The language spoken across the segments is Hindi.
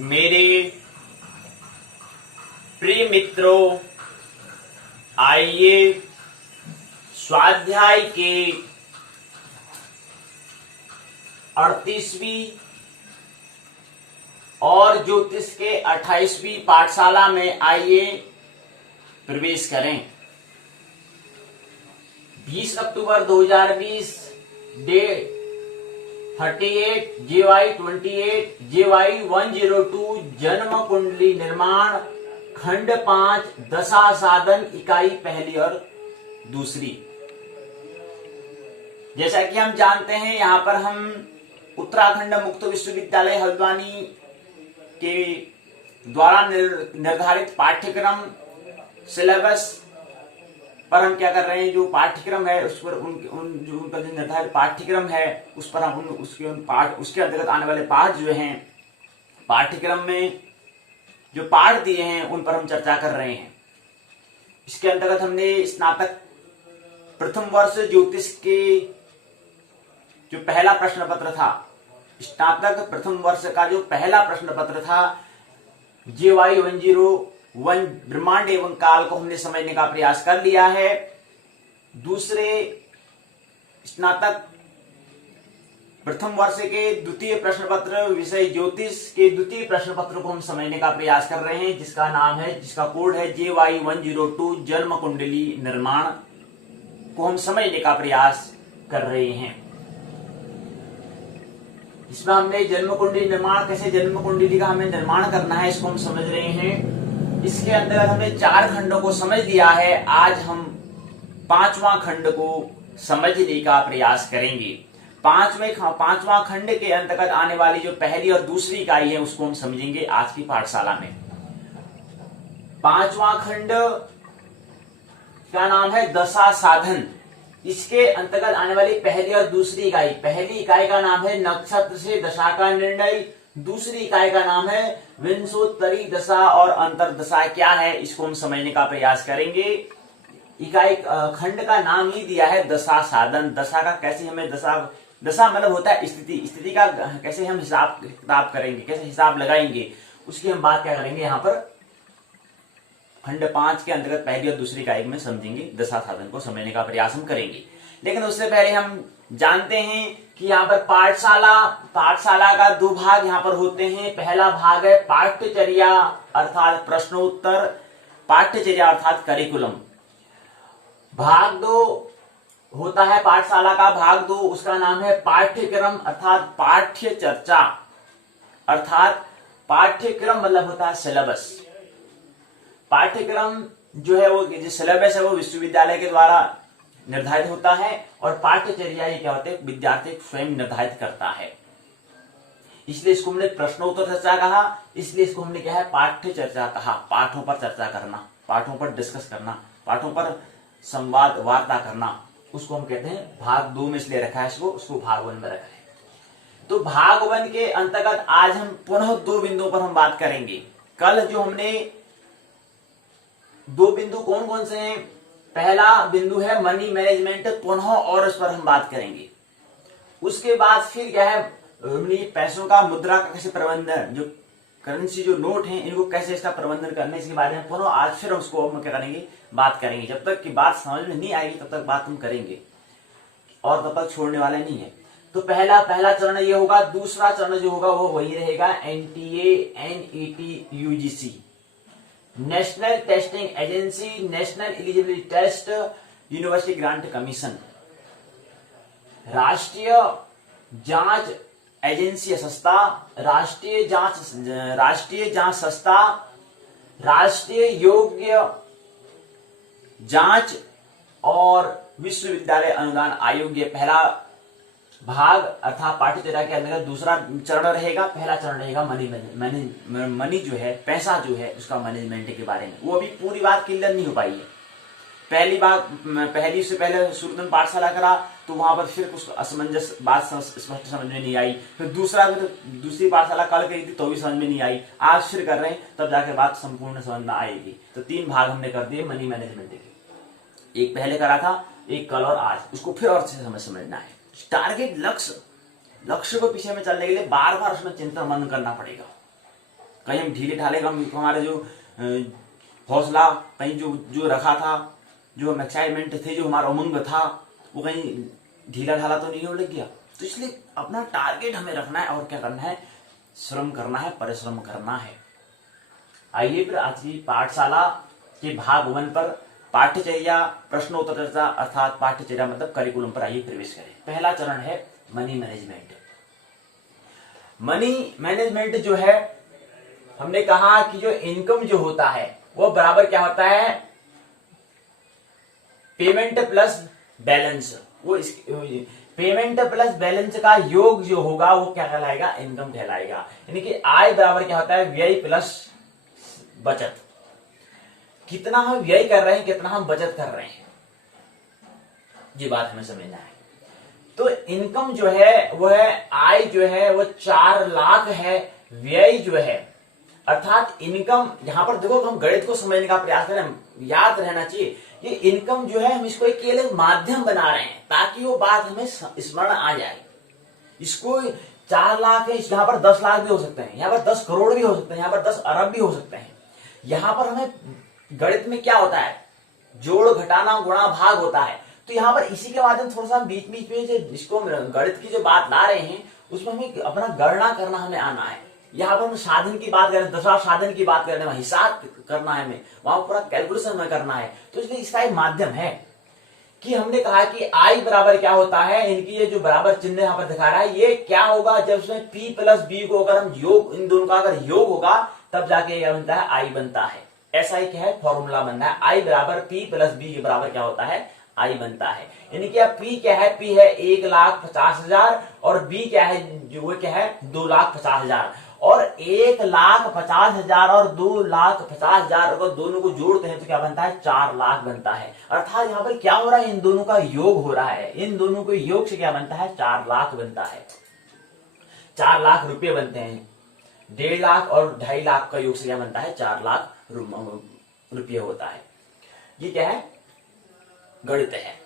मेरे प्रिय मित्रों, आइए स्वाध्याय के 38वीं और ज्योतिष के 28वीं पाठशाला में आइए प्रवेश करें। 20 अक्टूबर 2020 डे 38 JY 28 JY 102 जन्म कुंडली निर्माण खंड 5 दशा साधन इकाई पहली और दूसरी। जैसा कि हम जानते हैं, यहाँ पर हम उत्तराखंड मुक्त विश्वविद्यालय हल्द्वानी के द्वारा निर्धारित पाठ्यक्रम सिलेबस पर हम क्या कर रहे हैं, जो पाठ्यक्रम है उस पर उनका जो निर्धारित पाठ्यक्रम है उस पर हम उसके अंतर्गत आने वाले पाठ जो हैं, पाठ्यक्रम में जो पाठ दिए हैं उन पर हम चर्चा कर रहे हैं। इसके अंतर्गत हमने स्नातक प्रथम वर्ष ज्योतिष के जो पहला प्रश्न पत्र था, स्नातक प्रथम वर्ष का जो पहला प्रश्न पत्र था JY 101 ब्रह्मांड एवं काल को हमने समझने का प्रयास कर लिया है। दूसरे स्नातक प्रथम वर्ष के द्वितीय प्रश्न पत्र विषय ज्योतिष के द्वितीय प्रश्न पत्र को हम समझने का प्रयास कर रहे हैं, जिसका कोड है JY 102 जन्म कुंडली निर्माण को हम समझने का प्रयास कर रहे हैं। इसमें हमने जन्म कुंडली निर्माण, कैसे जन्म कुंडली का हमें निर्माण करना है, इसको हम समझ रहे हैं। इसके अंतर्गत हमने 4 खंडों को समझ लिया है। आज हम 5वां खंड को समझने का प्रयास करेंगे। 5वां खंड के अंतर्गत आने वाली जो पहली और दूसरी इकाई है उसको हम समझेंगे आज की पाठशाला में। 5वां खंड का नाम है दशा साधन। इसके अंतर्गत आने वाली पहली और दूसरी इकाई, पहली इकाई का नाम है नक्षत्र से दशा का निर्णय, दूसरी इकाई का नाम है विंशोत्तरी दशा और अंतर्दशा क्या है, इसको हम समझने का प्रयास करेंगे। इकाई खंड का नाम ही दिया है दशा साधन। दशा का कैसे हमें दशा मतलब होता है स्थिति का कैसे हम हिसाब किताब करेंगे, कैसे हिसाब लगाएंगे, उसकी हम बात क्या करेंगे यहाँ पर खंड 5 के अंतर्गत पहली और दूसरी इकाई में समझेंगे। दशा साधन को समझने का प्रयास हम करेंगे। लेकिन उससे पहले हम जानते हैं कि यहाँ पर पाठशाला का 2 भाग यहाँ पर होते हैं। पहला भाग है पाठ्यचर्या अर्थात प्रश्नोत्तर, पाठ्यचर्या अर्थात करिकुलम। भाग 2 होता है पाठशाला का भाग 2, उसका नाम है पाठ्यक्रम अर्थात पाठ्य चर्चा, अर्थात पाठ्यक्रम मतलब होता है सिलेबस। पाठ्यक्रम जो है वो जो सिलेबस है वो विश्वविद्यालय के द्वारा निर्धारित होता है और पाठ्यचर्या ये क्या होते हैं, विद्यार्थी स्वयं निर्धारित करता है। इसलिए इसको हमने प्रश्नोत्तर चर्चा कहा, इसलिए इसको हमने क्या है पाठ्य चर्चा कहा। पाठों पर चर्चा करना, पाठों पर डिस्कस करना, पाठों पर संवाद वार्ता करना, उसको हम कहते हैं भाग 2 में इसलिए रखा है, उसको भाग 1 में रखा है। तो भाग 1 के अंतर्गत आज हम पुनः 2 बिंदुओं पर हम बात करेंगे। कल जो हमने 2 बिंदु कौन कौन से हैं, पहला बिंदु है मनी मैनेजमेंट, पुनः और इस पर हम बात करेंगे। उसके बाद फिर क्या है पैसों का, मुद्रा का कैसे प्रबंधन, जो करेंसी जो नोट हैं इनको कैसे इसका प्रबंधन करने, इसके बारे में पुनः आज फिर उसको हम क्या करेंगे बात करेंगे। जब तक की बात समझ में नहीं आएगी तब तक बात हम करेंगे और तब तक छोड़ने वाले नहीं है। तो पहला चरण ये होगा। दूसरा चरण जो होगा वो वही रहेगा NTA NET UGC, national testing agency, national eligibility test, university grant commission, राष्ट्रीय जांच एजेंसी संस्था, राष्ट्रीय जांच संस्था, राष्ट्रीय योग्य जांच और विश्वविद्यालय अनुदान आयोग। ये पहला भाग अर्थात पाठ्यचर्या के अंतर्गत दूसरा चरण रहेगा। पहला चरण रहेगा मनी जो है, पैसा जो है उसका मैनेजमेंट के बारे में। वो अभी पूरी बात क्लियर नहीं हो पाई है। पहली से पहले सूर्यधन पाठशाला करा तो वहां पर फिर कुछ असमंजस बात स्पष्ट समझ में नहीं आई। फिर दूसरी पाठशाला कल करी थी तो भी समझ में नहीं आई। आज फिर कर रहे हैं तब जाकर बात संपूर्ण समझ में आएगी। तो 3 भाग हमने कर दिए मनी मैनेजमेंट के। एक पहले करा था, एक कल और आज, उसको फिर और अच्छे से समझना है। टारगेट लक्ष्य को पीछे में चलने के लिए बार बार उसमें चिंतन मनन करना पड़ेगा। कहीं हम ढीले ढाले हमारे जो हौसला कहीं जो रखा था, जो हम एक्साइटमेंट थे, जो हमारा उमंग था, वो कहीं ढीला ढाला तो नहीं हो लग गया। तो इसलिए अपना टारगेट हमें रखना है और क्या करना है, श्रम करना है, परिश्रम करना है। आइए फिर आज की पाठशाला के भाग 1 पर पाठ्यचर्या प्रश्नोत्तर चर्चा अर्थात पाठ्यचर्या मतलब करिकुलम पर आइए प्रवेश करें। पहला चरण है मनी मैनेजमेंट। मनी मैनेजमेंट जो है, हमने कहा कि जो इनकम जो होता है वो बराबर क्या होता है, पेमेंट प्लस बैलेंस। वो पेमेंट प्लस बैलेंस का योग जो होगा वो क्या कहलाएगा, इनकम कहलाएगा। यानी कि आय बराबर क्या होता है, व्यय प्लस बचत। कितना हम व्यय कर रहे हैं, कितना हम बचत कर रहे हैं, ये बात हमें समझना है। तो इनकम जो है वो है, आय जो है वो 4 लाख है, व्यय जो है अर्थात इनकम, यहां पर देखो हम गणित को समझने का प्रयास करें, याद रहना चाहिए ये इनकम जो है हम इसको एक केवल माध्यम बना रहे हैं ताकि वो बात हमें स्मरण आ जाए। इसको 4 लाख है, यहाँ पर 10 लाख भी हो सकते हैं, यहाँ पर 10 करोड़ भी हो सकते हैं, यहाँ पर 10 अरब भी हो सकते हैं। यहाँ पर हमें गणित में क्या होता है, जोड़ घटाना गुणा भाग होता है। तो यहाँ पर इसी के माध्यम थोड़ा सा बीच बीच में जिसको गणित की जो बात ला रहे हैं उसमें हमें अपना गणना करना हमें आना है। यहाँ पर हम साधन की बात करें, दशा साधन की बात करें, वहां हिसाब करना है हमें, वहां पूरा कैलकुलेशन हमें करना है। तो इसलिए इसका एक माध्यम है कि हमने कहा कि आई बराबर क्या होता है, इनकी ये जो बराबर चिन्ह यहाँ पर दिखा रहा है ये क्या होगा, जब उसमें P प्लस B को अगर हम योग, इन दोनों का अगर योग होगा तब जाके क्या बनता है, आई बनता है। ऐसा ही क्या है, फॉर्मूला बनता है, आई बराबर P प्लस B के बराबर क्या होता है, आई बनता है। यानी कि अब P क्या है, P है 1,50,000 और B क्या है, जो वो क्या है 2,50,000। और 1,50,000 और 2,50,000 अगर दोनों को जोड़ते हैं तो क्या बनता है, 4 लाख बनता है। अर्थात यहाँ पर क्या हो रहा है, इन दोनों का योग हो रहा है, इन दोनों के योग से क्या बनता है, 4 लाख बनता है। 4 लाख रुपए बनते हैं। 1.5 लाख और 2.5 लाख का योग से क्या बनता है, 4 लाख रुपये होता है। ये क्या है, गणित है।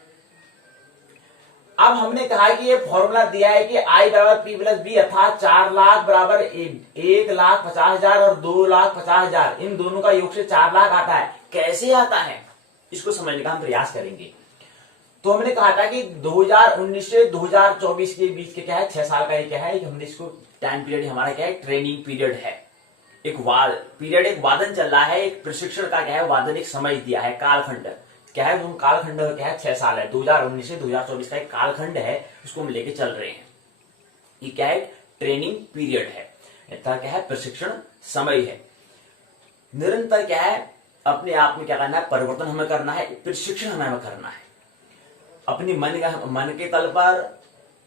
अब हमने कहा कि ये फॉर्मूला दिया है कि आई बराबर P प्लस B अर्थात 4 लाख बराबर 1,50,000 और 2,50,000, इन दोनों का योग से 4 लाख आता है। कैसे आता है इसको समझने का हम प्रयास करेंगे। तो हमने कहा था कि 2019 से 2024 के बीच के क्या है, 6 साल का ये क्या है, हमने इसको टाइम पीरियड हमारा क्या है, ट्रेनिंग पीरियड है। एक पीरियड, एक वादन चल रहा है, एक प्रशिक्षण का क्या है, वादन एक समय दिया है, कालखंड क्या है, उन कालखंड क्या है, 6 साल है, 2019 से 2024 का एक कालखंड है, उसको हम लेके चल रहे हैं। ये क्या है, ट्रेनिंग पीरियड है, इतना क्या है, प्रशिक्षण समय है। निरंतर क्या है, अपने आप में क्या करना है, परिवर्तन हमें करना है, प्रशिक्षण हमें करना है। अपनी मन के तल पर,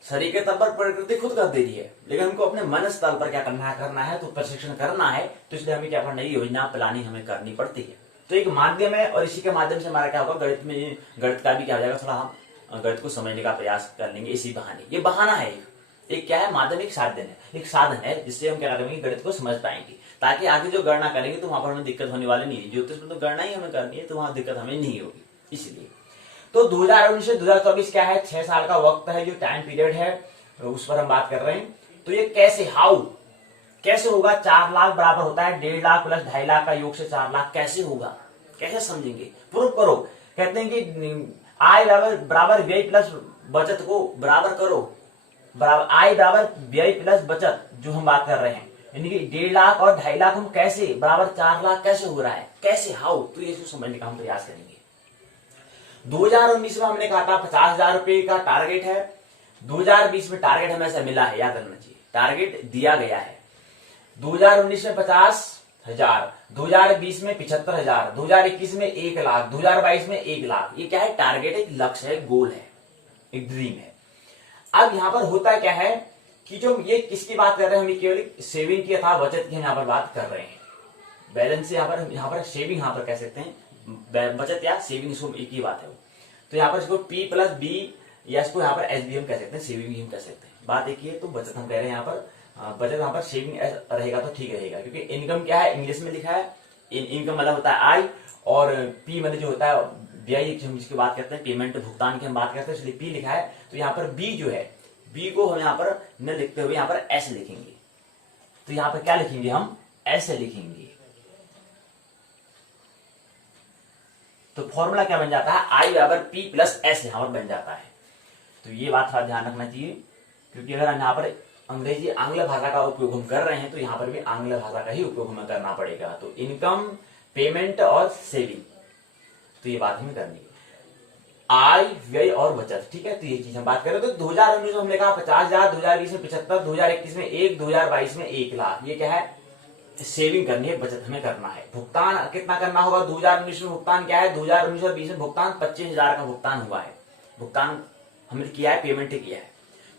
शरीर के तल पर प्रकृति खुद कर दे रही है, लेकिन हमको अपने मन तल पर क्या करना है तो प्रशिक्षण करना है। तो इसलिए हमें क्या करना है, योजना प्लानिंग हमें करनी पड़ती है। तो एक माध्यम है और इसी के माध्यम से हमारा क्या होगा, गणित का भी क्या हो जाएगा, थोड़ा हम गणित को समझने का प्रयास कर लेंगे इसी बहाने। ये बहाना है, एक क्या है, माध्यम, एक साधन है जिससे हम क्या करेंगे, गणित को समझ पाएंगे, ताकि आगे जो गणना करेंगे तो वहां पर हमें दिक्कत होने वाली नहीं है। ज्योतिष में तो गणना ही हमें करनी है, तो वहां दिक्कत हमें नहीं होगी। इसलिए तो 2019 से 2024 क्या है, 6 साल का वक्त है, जो टाइम पीरियड है उस पर हम बात कर रहे हैं। तो ये कैसे होगा, 4 लाख बराबर होता है 1.5 लाख प्लस 2.5 लाख का योग से 4 लाख कैसे होगा, कैसे समझेंगे, प्रूव करो। कहते हैं कि आय बराबर व्यय प्लस बचत को बराबर करो, बराबर आय बराबर व्यय प्लस बचत, जो हम बात कर रहे हैं, यानी कि 1.5 लाख और 2.5 लाख हम कैसे बराबर 4 लाख कैसे हो रहा है, कैसे, हाउ, तो ये समझने का हम प्रयास करेंगे। 2019 में हमने कहा था 50,000 रुपए का टारगेट है, 2020 में टारगेट हमें ऐसा मिला है, याद रखना चाहिए, टारगेट दिया गया है। 2019 में 50,000, 2020 में 75,000, 2021 में 1 लाख, 2022 में 1 लाख। ये क्या है, टारगेट, एक लक्ष्य है, गोल है, एक ड्रीम है। अब यहां पर होता क्या है कि जो ये किसकी बात कर रहे हैं, हम केवल सेविंग की अथवा बचत की हम यहाँ पर बात कर रहे हैं। बैलेंस से यहाँ पर सेविंग यहाँ पर कह सकते हैं, बचत या सेविंग इसको एक ही बात है। तो यहाँ पर इसको P प्लस B या इसको यहाँ पर SB कह सकते हैं, सेविंग भी हम कह सकते हैं, बात एक ही है। तो बचत हम कह रहे हैं यहाँ पर, बचत यहाँ पर सेविंग रहेगा तो ठीक रहेगा, क्योंकि इनकम क्या है, इंग्लिश में लिखा है, इनकम मतलब होता है आय, और P मतलब जो होता है व्यय, हम जिसकी बात करते हैं, पेमेंट भुगतान की हम बात करते हैं, इसलिए P लिखा है। तो यहाँ पर B जो है, B को हम यहाँ पर न लिखते हुए यहाँ पर S लिखेंगे। तो यहाँ पर क्या लिखेंगे हम, ऐसे लिखेंगे तो फॉर्मूला क्या बन जाता है, आई बराबर पी प्लस एस यहां पर बन जाता है। तो ये बात थोड़ा ध्यान रखना चाहिए, क्योंकि अगर हम यहाँ पर अंग्रेजी आंग्ल भाषा का उपयोग हम कर रहे हैं तो यहाँ पर भी आंग्ल भाषा का ही उपयोग हमें करना पड़ेगा। तो इनकम, पेमेंट और सेविंग, तो ये बात हमें करनी है। आय, व्यय और बचत, ठीक है। तो ये चीज हम बात करें तो 2019 में हमने कहा 50,000, 2020 में 75, 2021 में 1, 2022 में 1 लाख। ये क्या है, सेविंग करनी है, बचत हमें करना है। भुगतान कितना करना होगा, 2019 में भुगतान क्या है, 2019 और 20 में भुगतान 25,000 का भुगतान हुआ है। भुगतान हमने किया है, पेमेंट किया है।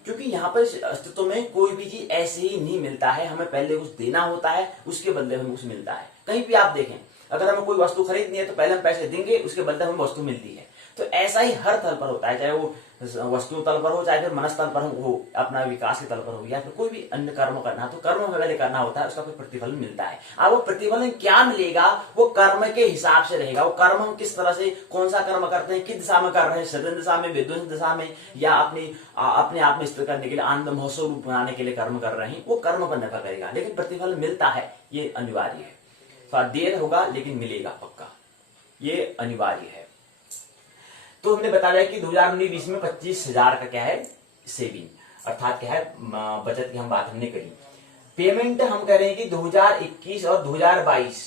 क्योंकि यहाँ पर अस्तित्व में कोई भी चीज ऐसे ही नहीं मिलता है, हमें पहले कुछ देना होता है, उसके बदले हमें कुछ मिलता है। कहीं भी आप देखें, अगर हमें कोई वस्तु खरीदनी है तो पहले हम पैसे देंगे, उसके बदले हमें वस्तु मिलती है। तो ऐसा ही हर तल पर होता है, चाहे वो वस्तु तल पर हो, चाहे फिर मनस तल पर हो, अपना विकास के तल पर हो, या फिर कोई भी अन्य कर्म करना, तो कर्म में पहले करना होता है, उसका कोई प्रतिफल मिलता है। अब वो प्रतिफल क्या मिलेगा, वो कर्म के हिसाब से रहेगा। वो कर्म हम किस तरह से, कौन सा कर्म करते हैं, किस दिशा में कर रहे हैं, सृजन दिशा में, विध्वंस दिशा में, या अपने आप में स्थिर करने के लिए, आनंद महोत्सव बनाने के लिए कर्म कर रहे हैं, वो कर्म पर निर्भर करेगा। लेकिन प्रतिफल मिलता है, ये अनिवार्य है। थोड़ा देर होगा लेकिन मिलेगा पक्का, ये अनिवार्य है। तो हमने बताया कि 2019-20 में 25,000 का क्या है, सेविंग, अर्थात क्या है, बचत की हम बात हमने करी। पेमेंट हम करेंगे कि 2021 और 2022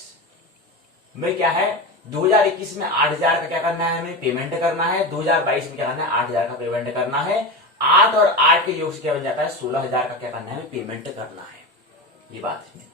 में क्या है, 2021 में 8,000 का क्या करना है, हमें पेमेंट करना है। 2022 में क्या करना है, 8,000 का पेमेंट करना है। 8 और 8 के योग से क्या बन जाता है, 16,000 का क्या करना है, हमें पेमेंट करना है। ये बात है।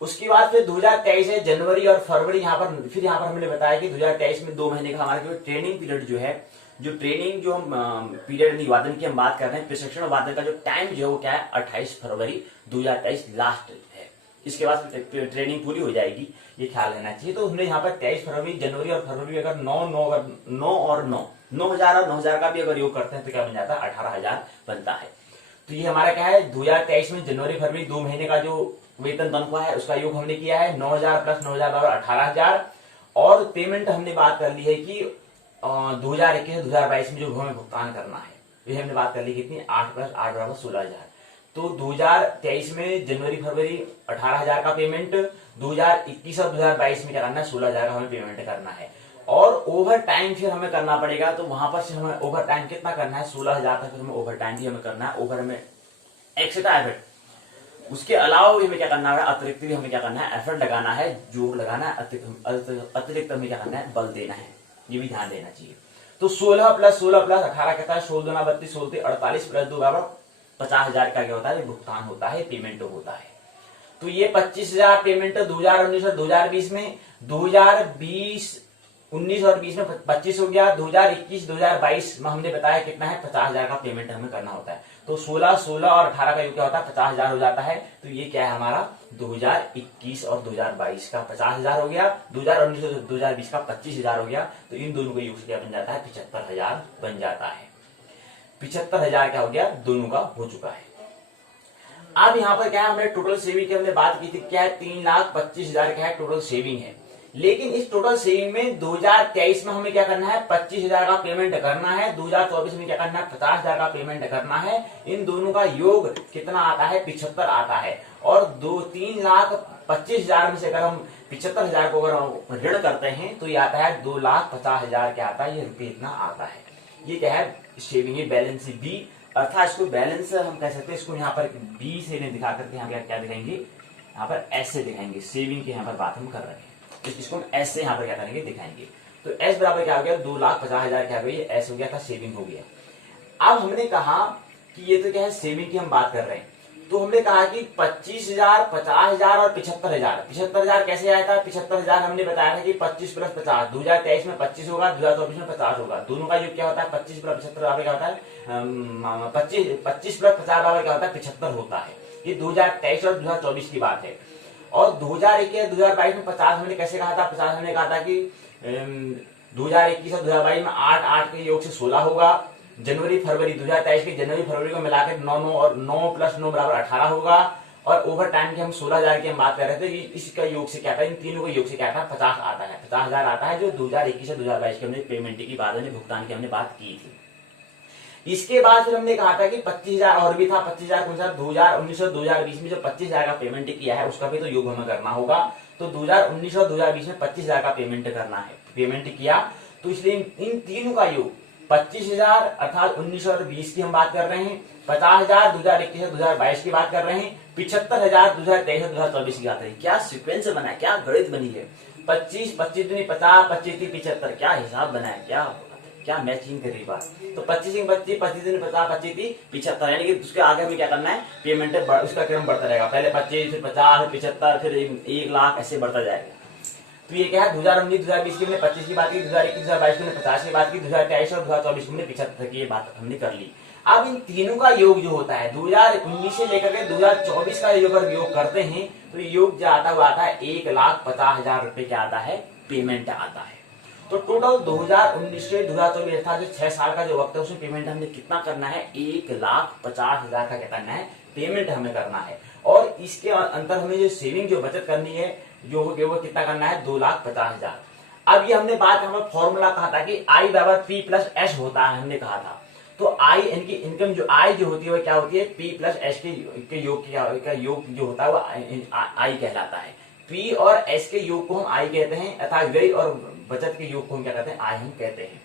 उसके बाद फिर 2023 है, जनवरी और फरवरी। यहाँ पर हमने बताया कि 2023 में 2 महीने का हमारा ट्रेनिंग पीरियड जो है, जो ट्रेनिंग जो हम पीरियड वादन की हम बात कर रहे हैं, प्रशिक्षण वादन का जो टाइम जो है वो क्या है, 28 फरवरी 2023 लास्ट है। इसके बाद ट्रेनिंग पूरी हो जाएगी, ये ख्याल रहना चाहिए। तो हमने यहाँ पर 23 फरवरी, जनवरी और फरवरी अगर 9 और 9,000 और 9,000 का भी अगर योग करते हैं तो क्या बन जाता है, 18,000 बनता है। तो ये हमारा क्या है, 2023 में जनवरी फरवरी 2 महीने का जो वेतन तनख्वाह है उसका योग हमने किया है 9,000 प्लस 9,000 बराबर 18,000। और पेमेंट हमने बात कर ली है कि 2021 2022 में जो हमें भुगतान करना है, ये हमने बात कर ली कितनी, 8 प्लस 8 बराबर 16,000। तो 2023 में जनवरी फरवरी 18,000 का पेमेंट, 2021 और 2022 में क्या करना है, 16,000 का हमें पेमेंट करना है। और ओवर टाइम फिर हमें करना पड़ेगा, तो वहां पर से हमें ओवर टाइम कितना करना है, 16,000 का फिर हमें ओवर टाइम भी हमें करना है। ओवर हमें एक्स्ट्रा एफर्ट, उसके अलावा भी हमें क्या करना है, अतिरिक्त भी हमें क्या करना है, एफर्ट लगाना है, जोर लगाना है, अतिरिक्त हमें क्या करना है, बल देना है। ये भी ध्यान देना चाहिए। तो 16 प्लस 18 कहता है 16 दूना 32, 16 48 प्लस 2 बराबर 50,000 का क्या होता है, भुगतान होता है, पेमेंट होता है। तो ये 25,000 पेमेंट 2019 और 2020 में, 2020 19 और 20 में 25 हो गया। 2021 2022 में हमने बताया कितना है, 50,000 का पेमेंट हमें करना होता है। तो 16 16 और 18 का योग क्या होता है, 50,000 हो जाता है। तो ये क्या है हमारा 2021 और 2022 का 50,000 हो गया, 2019 और 2020 का 25,000 हो गया। तो इन दोनों का योग से क्या बन जाता है, 75,000 बन जाता है। 75,000 क्या हो गया, दोनों का हो चुका है। अब यहाँ पर क्या है, हमने टोटल सेविंग की हमने बात की थी, क्या है 3,25,000 क्या है टोटल सेविंग है। लेकिन इस टोटल सेविंग में 2023 में हमें क्या करना है, 25,000 का पेमेंट करना है। 2024 में क्या करना है, 50,000 का पेमेंट करना है। इन दोनों का योग कितना आता है, 75 आता है। और 3,25,000 में से अगर हम 75,000 को अगर ऋण करते हैं तो ये आता है 2,50,000 क्या आता है, ये रुपये इतना आता है। ये क्या है, सेविंग है, बैलेंस बी, अर्थात इसको बैलेंस हम कह सकते हैं। इसको यहाँ पर बी से नहीं दिखा करके यहाँ क्या दिखाएंगे, यहाँ पर एस से दिखाएंगे। सेविंग की यहाँ पर बात हम कर रहे हैं, इसको हम एस से यहाँ पर क्या करेंगे, दिखाएंगे। तो एस बराबर क्या हो गया, 2,50,000 क्या हो गया, एस हो गया था, सेविंग हो गया। अब हमने कहा कि ये तो क्या है, सेविंग की हम बात कर रहे हैं। तो हमने कहा कि 25,000, 50,000 और 75,000। 75,000 कैसे आया था, 75,000 हमने बताया था कि 25 प्लस 50, 2023 में 25 होगा, 2024 में 50 होगा। दोनों का योग क्या होता है, 25 प्लस 75 बराबर क्या होता है, 25 प्लस 50 बराबर क्या होता है, 75 होता है। ये 2023 और 2024 की बात है। और 2021 2022 में 50 हमने कैसे कहा था, 50 हमने कहा था कि 2021 और 2022 में 8 8 के योग से 16 होगा। जनवरी फरवरी 2023 के जनवरी फरवरी को मिलाकर 9 और 9 प्लस 9 बराबर 18 होगा। और ओवर टाइम की हम 16,000 की हम बात कर रहे थे, इसका योग से क्या था, इन तीनों का योग से क्या था, 50 आता है, 50,000 आता है, जो 2021 और 2022 के हमने पेमेंट की बात, भुगतान की हमने बात की थी। इसके बाद फिर हमने कहा था कि 25,000 और भी था, 25,000 कौन सा 2019 और 2020 में जो 25,000 का पेमेंट किया है उसका भी तो योग हमें करना होगा। तो 2019 और 2020 में 25,000 का पेमेंट करना है, पेमेंट किया, तो इसलिए इन तीनों का योग 25,000 अर्थात 19 और 20 की हम बात कर रहे हैं, 50,000 2021 और 2022 की बात कर रहे हैं, 75,000 2023 और 2024 की बात करें। क्या सीक्वेंस बना है, क्या गणित बनी है, 25 25 दूनी 50 25 तीन 75, क्या हिसाब बना है, क्या मैचिंग करी बात। तो 25 25 25 दिन 50 25 थी 75, यानी कि उसके आगे हमें क्या करना है, पेमेंट उसका क्रम बढ़ता रहेगा, पहले 25 फिर 50 फिर 75 फिर 1 लाख ऐसे बढ़ता जाएगा। तो ये क्या है 2019 2020 की हमने 25 की बात की, 2021 2022 की हमने 50 की बात की, 2023 और 2024 की हमने 75 की ये बात हमने कर ली। अब इन तीनों का योग जो होता है 2019 से लेकर के 2024 का योग करते हैं तो योग जो आता हुआ आता है 1,50,000 रुपए क्या आता है, पेमेंट आता है। तो टोटल 2019 से 2024 अर्थात जो 6 साल का जो वक्त है उसमें पेमेंट हमने कितना करना है, 1,50,000 का क्या करना है, पेमेंट हमें करना है। और इसके अंतर हमें जो सेविंग जो बचत करनी है जो वो कितना करना है, 2,50,000। अब ये हमने बात हमें फॉर्मूला कहा था कि आई बराबर पी प्लस एस होता है, हमने कहा था। तो आई इनकी इनकम जो आई जो होती है वो क्या होती है, पी प्लस एस के योग का योग जो होता है वो आई कहलाता है। पी और एस के योग को हम आई कहते हैं अर्थात व्यय और बचत के योग को हम क्या कहते हैं, आई हम कहते हैं।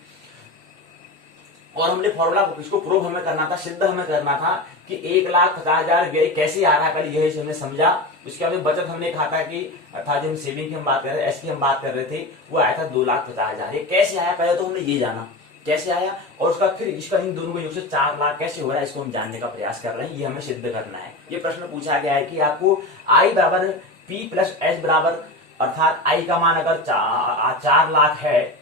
और हमने फॉर्मूला इसको प्रूव हमें करना था, सिद्ध हमें करना था कि 1,50,000 व्यय कैसे आ रहा है, पहले यही हमने समझा। उसके बाद बचत हमने कहा था कि अर्थात जो सेविंग की हम बात कर रहे थे, एस की हम बात कर रहे थे, वो आया था 2,50,000। ये कैसे आया, पहले तो हमने ये जाना कैसे आया, और उसका फिर इसका इन दोनों के योग से 4 लाख कैसे हो रहा है इसको हम जानने का प्रयास कर रहे हैं, ये हमें सिद्ध करना है। ये प्रश्न पूछा गया है कि आपको आई बराबर पी प्लस एस बराबर अर्थात आई का मान अगर 4 लाख है,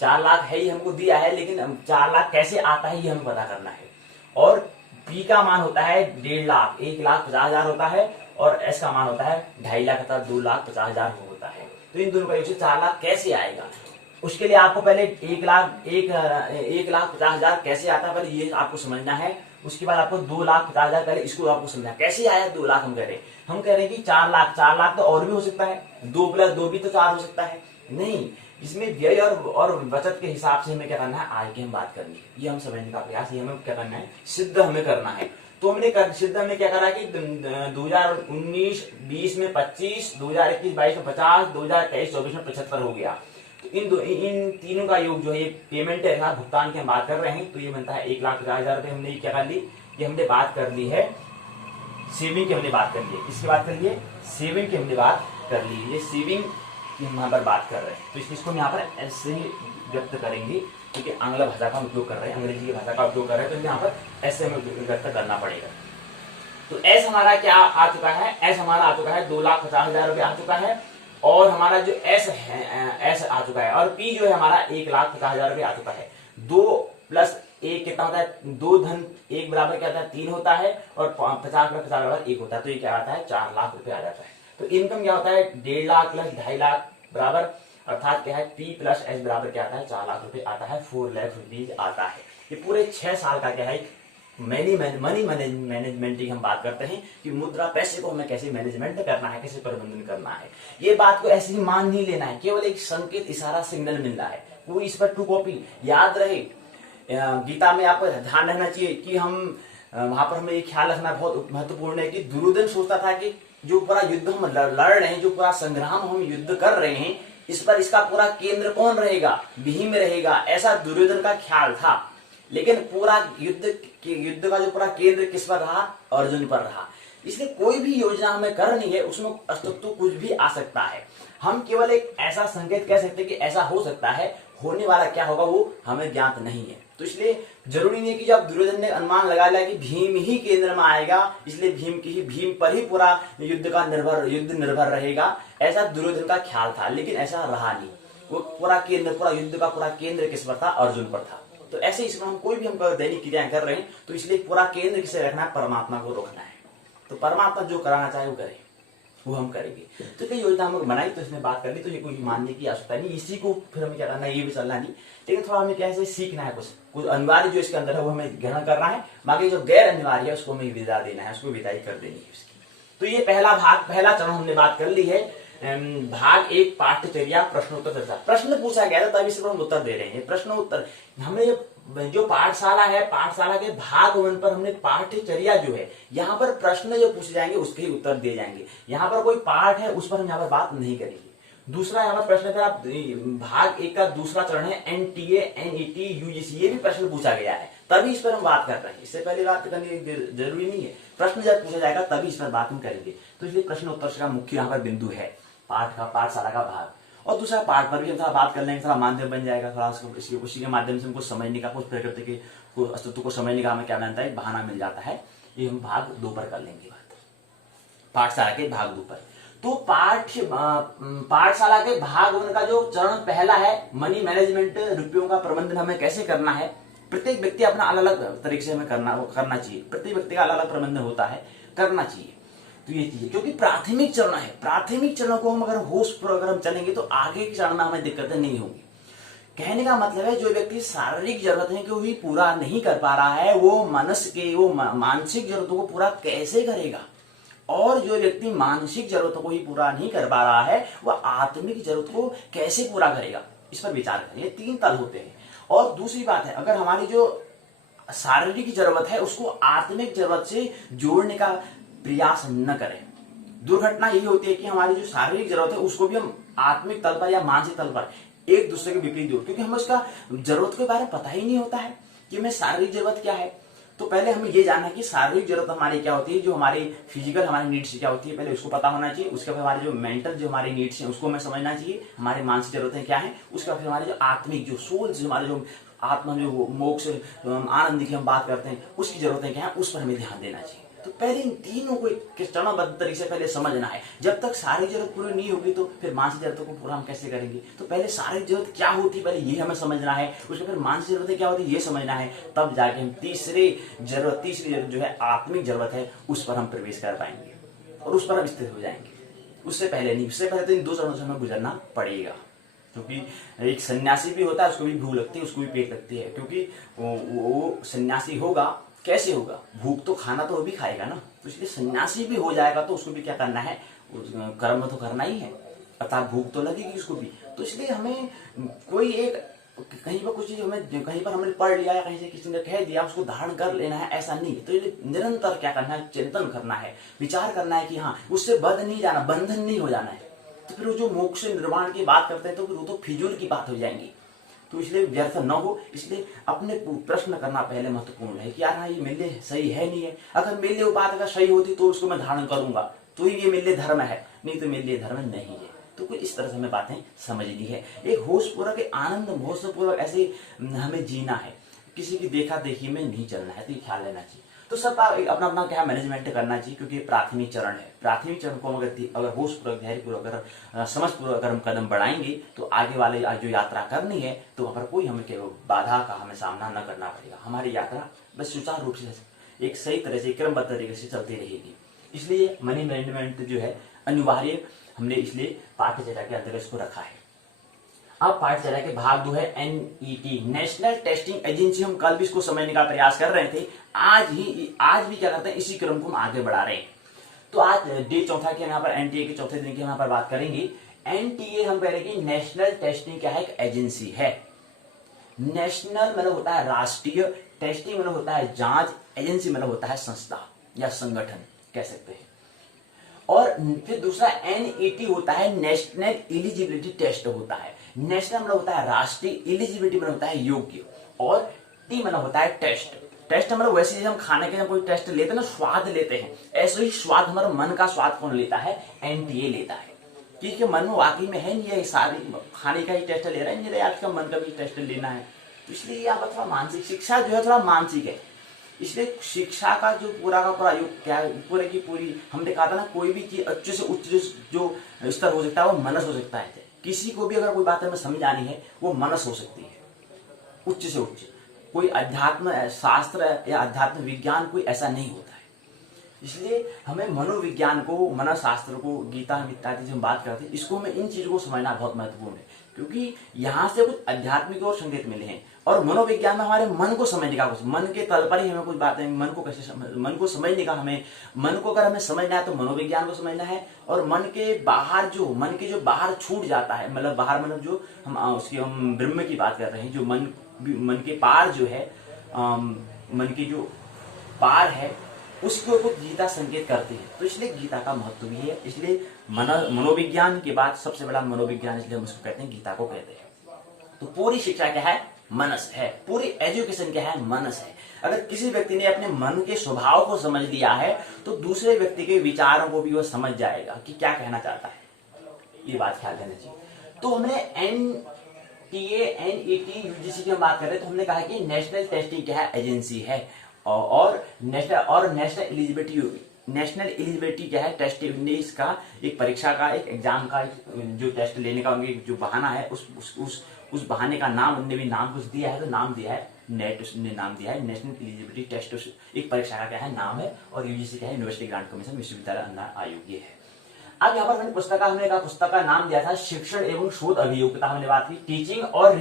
4 लाख है ही हमको दिया है, लेकिन 4 लाख कैसे आता है ये हमें पता करना है। और पी का मान होता है 1.5 लाख, 1,50,000 होता है, और एस का मान होता है 2.5 लाख अर्थात 2,50,000 होता है। तो इन दोनों का योग से 4 लाख कैसे आएगा, उसके लिए आपको पहले 1,50,000 कैसे आता है पहले ये आपको समझना है। उसके बाद आपको 2,50,000 पहले इसको आपको समझना है कैसे आया 2 लाख। हम कह रहे हैं कि 4 लाख तो और भी हो सकता है, 2 + 2 भी तो 4 हो सकता है, नहीं इसमें व्यय और बचत के हिसाब से हमें क्या करना है, आय की हम बात करनी है, ये हम समझने का प्रयास, ये हमें क्या करना है, सिद्ध हमें करना है। तो सिद्ध हमने क्या करा कि 2019-20 में 25, 2021-22 में 50, 2023-24 में 75 हो गया। तो इन तीनों का योग जो है पेमेंट है भुगतान की हम बात कर रहे हैं, तो ये बनता है 1,50,000 रुपए। हमने क्या कर ली, ये हमने बात कर ली है सेविंग की, हमने बात कर ली है, किसकी बात कर ली है, सेविंग की हमने बात कर ली है, ये सेविंग की हम यहाँ पर बात कर रहे हैं। तो इसको हम यहाँ पर ऐसे ही व्यक्त करेंगे क्योंकि आंग्ल भाषा का उपयोग कर रहे हैं, अंग्रेजी की भाषा का उपयोग कर रहे हैं, तो यहाँ पर ऐसे हमें व्यक्त करना पड़ेगा। तो एस हमारा क्या आ चुका है, एस हमारा आ चुका है 2,50,000 रुपए आ चुका है, और हमारा जो एस है एस आ चुका है, और पी जो है हमारा 1,50,000 रुपए आ चुका है। 2 + 1 कितना होता है, 2 धन 1 बराबर क्या होता है, 3 होता है, और 50 + 50 बराबर 1 होता है, तो ये क्या आता है, 4 लाख रुपए आ जाता है। तो इनकम क्या होता है, 1.5 लाख + 2.5 लाख बराबर अर्थात क्या है, पी प्लस एस बराबर क्या आता है, 4 लाख रुपए आता है, 4 लाख रुपीज आता है। ये पूरे 6 साल का क्या है मनी मैनेजमेंट की हम बात करते हैं कि मुद्रा पैसे को हमें कैसे मैनेजमेंट करना है, कैसे प्रबंधन करना है। ये बात को ऐसे ही मान नहीं लेना है, केवल एक संकेत इशारा सिग्नल मिल रहा है, कोई इस पर टू कॉपी याद रहे। गीता में आपको ध्यान रखना चाहिए कि हम वहां पर हमें ये ख्याल रखना बहुत महत्वपूर्ण है कि दुर्योधन सोचता था कि जो पूरा युद्ध हम लड़ रहे हैं, जो पूरा संग्राम हम युद्ध कर रहे हैं, इस पर इसका पूरा केंद्र कौन रहेगा, भीम रहेगा, ऐसा दुर्योधन का ख्याल था। लेकिन पूरा युद्ध का जो पूरा केंद्र किस पर रहा, अर्जुन पर रहा। इसलिए कोई भी योजना हमें करनी है उसमें अस्तित्व कुछ भी आ सकता है। हम केवल एक ऐसा संकेत कह सकते हैं कि ऐसा हो सकता है, होने वाला क्या होगा वो हमें ज्ञात नहीं है। तो इसलिए जरूरी नहीं है कि जब दुर्योधन ने अनुमान लगा लिया कि भीम ही केंद्र में आएगा, इसलिए भीम पर ही पूरा युद्ध निर्भर रहेगा, ऐसा दुर्योधन का ख्याल था, लेकिन ऐसा रहा नहीं। वो पूरा युद्ध का पूरा केंद्र किस पर था, अर्जुन पर था। तो ऐसे इसमें हम कोई भी हम दैनिक क्रियाएं कर रहे हैं, तो इसलिए पूरा केंद्र किसे रखना है, परमात्मा को रखना है। तो परमात्मा जो कराना चाहे वो करे, वो हम करेंगे। तो कई योजना हम बनाई, तो इसमें बात कर ली, तो ये कोई मानने की आवश्यकता नहीं, इसी को फिर हमें क्या करना है, ये भी चलना नहीं, लेकिन थोड़ा हमें कैसे सीखना है, कुछ अनिवार्य जो इसके अंदर है वो हमें ग्रहण करना है, बाकी जो गैर अनिवार्य है उसको हमें विदा देना है, उसको विदाई कर देनी है उसकी। तो ये पहला चरण हमने बात कर ली है। भाग 1 पाठ्यचर्या प्रश्नोत्तर चर्चा। प्रश्न पूछा गया था तभी से हम उत्तर दे रहे हैं। प्रश्न उत्तर हमने जो पाठशाला है, पाठशाला के भाग 1 पर हमने पाठ्यचर्या जो है, यहाँ पर प्रश्न जो पूछे जाएंगे उसके ही उत्तर दिए जाएंगे। यहाँ पर कोई पाठ है उस पर हम यहाँ पर बात नहीं करेंगे। दूसरा यहाँ पर प्रश्न था, भाग 1 का दूसरा चरण है एनटीए, एनईटी, यूजीसी, ये भी प्रश्न पूछा गया है, तभी इस पर हम बात कर रहे हैं। इससे पहले बात करनी जरूरी नहीं है, प्रश्न जब पूछा जाएगा तभी इस पर बात हम करेंगे। तो इसलिए प्रश्न उत्तर का मुख्य यहाँ पर बिंदु है पाठशाला का भाग। और दूसरा पाठ पर भी हम थोड़ा बात कर लेंगे, थोड़ा माध्यम बन जाएगा, थोड़ा उसी के माध्यम से हमको समझने का, कुछ प्रकृति के अस्तित्व को समझने का हमें क्या बनता है, बहाना मिल जाता है। ये हम भाग 2 पर कर लेंगे बात, पाठशाला के भाग 2 पर। तो पाठशाला के भाग 1 का जो चरण पहला है, मनी मैनेजमेंट, रुपयों का प्रबंधन हमें कैसे करना है। प्रत्येक व्यक्ति अपना अलग अलग तरीके से हमें करना चाहिए, प्रत्येक व्यक्ति का अलग अलग प्रबंधन होता है, करना चाहिए। तो ये चीज, क्योंकि प्राथमिक चरण है, प्राथमिक चरणों को हम अगर होशपूर्वक अगर हम चलेंगे तो आगे के चरण में हमें दिक्कतें नहीं होंगी। कहने का मतलब है, जो व्यक्ति शारीरिक जरूरतें को भी पूरा नहीं कर पा रहा है, वो मानसिक जरूरतों को पूरा कैसे करेगा। और जो व्यक्ति मानसिक जरूरतों को ही पूरा नहीं कर पा रहा है, वह आत्मिक जरूरत को कैसे पूरा करेगा, इस पर विचार करें। ये 3 तल होते हैं। और दूसरी बात है, अगर हमारी जो शारीरिक जरूरत है उसको आत्मिक जरूरत से जोड़ने का प्रयास न करें। दुर्घटना यही होती है कि हमारी जो शारीरिक जरूरत है उसको भी हम आत्मिक तल पर या मानसिक तल पर एक दूसरे के विपरीत जोड़, क्योंकि हमें उसका जरूरत के बारे में पता ही नहीं होता है कि हमें शारीरिक जरूरत क्या है। तो पहले हमें ये जानना है कि शारीरिक जरूरत हमारी क्या होती है, जो हमारी फिजिकल हमारी नीड्स क्या होती है, पहले उसको पता होना चाहिए। उसके बाद हमारी जो मेंटल जो हमारी नीड्स है उसको हमें समझना चाहिए, हमारी मानसिक जरूरतें क्या है। उसके बाद हमारी जो आत्मिक जो सोल, जो हमारे जो आत्मा, जो मोक्ष आनंद की हम बात करते हैं, उसकी जरूरतें क्या है, उस पर हमें ध्यान देना चाहिए। तो पहले इन तीनों को चरणबद्ध तरीके से पहले समझना है। जब तक शारीरिक जरूरत पूरी नहीं होगी तो फिर मानसिक जरूरतों को पूरा हम कैसे करेंगे। तो पहले शारीरिक जरूरत क्या होती है, पहले ये हमें समझना है। उसके फिर मानसिक जरूरतें क्या होती है ये समझना है, तब जाके हम तीसरी जरूरत जो है आत्मिक जरूरत है, उस पर हम प्रवेश कर पाएंगे और उस पर हम स्थित हो जाएंगे। उससे पहले नहीं, उससे पहले तो इन 2 चरणों से हमें गुजरना पड़ेगा। क्योंकि एक सन्यासी भी होता है, उसको भी भूख लगती है, उसको भी पेट लगती है। क्योंकि वो सन्यासी होगा, कैसे होगा, भूख तो खाना तो वो भी खाएगा ना। तो इसलिए सन्यासी भी हो जाएगा तो उसको भी क्या करना है, कर्म तो करना ही है, अर्थात भूख तो लगेगी उसको भी। तो इसलिए हमें कोई एक कहीं पर कुछ चीज हमें कहीं पर हमने पढ़ लिया, कहीं से किसी ने कह दिया, उसको धारण कर लेना है, ऐसा नहीं। तो ये निरंतर क्या करना है, चिंतन करना है, विचार करना है कि हाँ, उससे बंध नहीं जाना, बंधन नहीं हो जाना है। तो फिर वो जो मोक्ष निर्वाण की बात करते हैं तो फिर वो तो फिजूल की बात हो जाएंगी। तो इसलिए व्यर्थ न हो, इसलिए अपने प्रश्न करना पहले महत्वपूर्ण है कि यार हाँ, ये मेरे लिए सही है नहीं है। अगर मेरे लिए वो बात अगर सही होती तो उसको मैं धारण करूंगा, तो ये मेरे लिए धर्म है, नहीं तो मेरे लिए धर्म नहीं है। तो कुछ इस तरह से हमें बातें समझनी है। एक होशपूर्वक, आनंद होशपूर्वक ऐसे हमें जीना है, किसी की देखा देखी में नहीं चलना है। तो ये ख्याल लेना चाहिए। तो सब अपना अपना क्या मैनेजमेंट करना चाहिए, क्योंकि प्राथमिक चरण है। प्राथमिक चरण को अगर होशपूर्वक, धैर्यपूर्वक, अगर समझपूर्वक अगर हम कदम बढ़ाएंगे तो आगे वाले जो यात्रा करनी है तो वहां पर कोई हमें बाधा का हमें सामना न करना पड़ेगा। हमारी यात्रा बस सुचारू रूप से एक सही तरह से क्रमबद्ध तरीके से चलती रहेगी। इसलिए मनी मैनेजमेंट जो है अनिवार्य, हमने इसलिए पाठ्यचर्या के अंतर्गत इसको रखा है। अब पाठ्यचर्या के भाग 2 है एनईटी, नेशनल टेस्टिंग एजेंसी। हम कल भी इसको समझने का प्रयास कर रहे थे, आज भी क्या करते हैं, इसी क्रम को हम आगे बढ़ा रहे हैं। तो आज डे चौथा के यहाँ पर एनटीए के चौथे दिन की यहाँ पर बात करेंगे। एनटीए हम कह रहे हैं कि नेशनल टेस्टिंग क्या है, एक एजेंसी है। नेशनल मतलब होता है राष्ट्रीय, टेस्टिंग मतलब होता है जांच, एजेंसी मतलब होता है संस्था या संगठन कह सकते हैं। और फिर दूसरा एनईटी होता है, नेशनल एलिजिबिलिटी टेस्ट होता है। नेशनल मतलब होता है राष्ट्रीय, एलिजिबिलिटी मतलब होता है योग्य, और टी मतलब होता है टेस्ट। टेस्ट मतलब वैसे हम खाने के कोई टेस्ट लेते हैं ना, स्वाद लेते हैं, ऐसे ही स्वाद हमारा मन का स्वाद कौन लेता है, एनटीए लेता है। क्योंकि मन में वाकई में है नहीं, ये सारी खाने का ही टेस्ट ले रहा है, मेरे आज का मन का भी टेस्ट लेना है। तो इसलिए यहाँ पर थोड़ा मानसिक शिक्षा जो है थोड़ा मानसिक है। इसलिए शिक्षा का जो पूरा का पूरा युग क्या है, पूरे की पूरी हमने कहा था ना, कोई भी चीज अच्छे से उच्च जो स्तर हो सकता है वो मनस हो सकता है। किसी को भी अगर कोई बात हमें समझ आनी है वो मनस हो सकती है, उच्च से उच्च। कोई अध्यात्म शास्त्र या अध्यात्म विज्ञान कोई ऐसा नहीं होता है। इसलिए हमें मनोविज्ञान को, मनोशास्त्र को, गीता हम इत्यादि जो हम बात करते हैं, इसको हमें इन चीजों को समझना बहुत महत्वपूर्ण है, क्योंकि यहाँ से कुछ आध्यात्मिक और संकेत मिले हैं। और मनोविज्ञान में हमारे मन को समझने का, मन के तल पर ही हमें कुछ बातें, मन को कैसे मन को समझने का, हमें मन को अगर हमें समझना है तो मनोविज्ञान को समझना है। और मन के बाहर जो, मन के जो बाहर छूट जाता है, मतलब बाहर मतलब जो हम उसकी हम ब्रह्म की बात कर रहे हैं, जो मन के पार जो है, मन के जो पार है, उसको कुछ गीता संकेत करती है। तो इसलिए गीता का महत्व भी है। इसलिए मनोविज्ञान के बाद सबसे बड़ा मनोविज्ञान, इसलिए हम उसको कहते हैं, गीता को कहते हैं। तो पूरी शिक्षा क्या है? मनस है। पूरी एजुकेशन क्या है? मनस है। अगर किसी व्यक्ति ने अपने मन के स्वभाव को समझ लिया है तो दूसरे व्यक्ति के विचारों को भी वह समझ जाएगा कि क्या कहना चाहता है। ये बात ख्याल रखना चाहिए। तो हमने NTA, NET, UGC की हम बात कर रहे हैं, तो हमने कहा कि नेशनल टेस्टिंग क्या है? एजेंसी है। और नेशनल एलिजिबिलिटी क्या है? टेस्ट। इसका एक परीक्षा का, एक एग्जाम का, जो टेस्ट लेने का उनके जो बहाना है, उस बहाने का नाम उनने भी नाम कुछ दिया है, तो नाम दिया है नेट, उसने नाम दिया है नेशनल एलिजिबिलिटी टेस्ट। एक परीक्षा का क्या है? नाम है। और यूजीसी क्या है? यूनिवर्सिटी ग्रांट कमीशन, विश्वविद्यालय अनुदान आयोग ये है। अब यहाँ पर हमने पुस्तक का नाम दिया था शिक्षण एवं शोध अभियोग्यता, हमने बात की टीचिंग और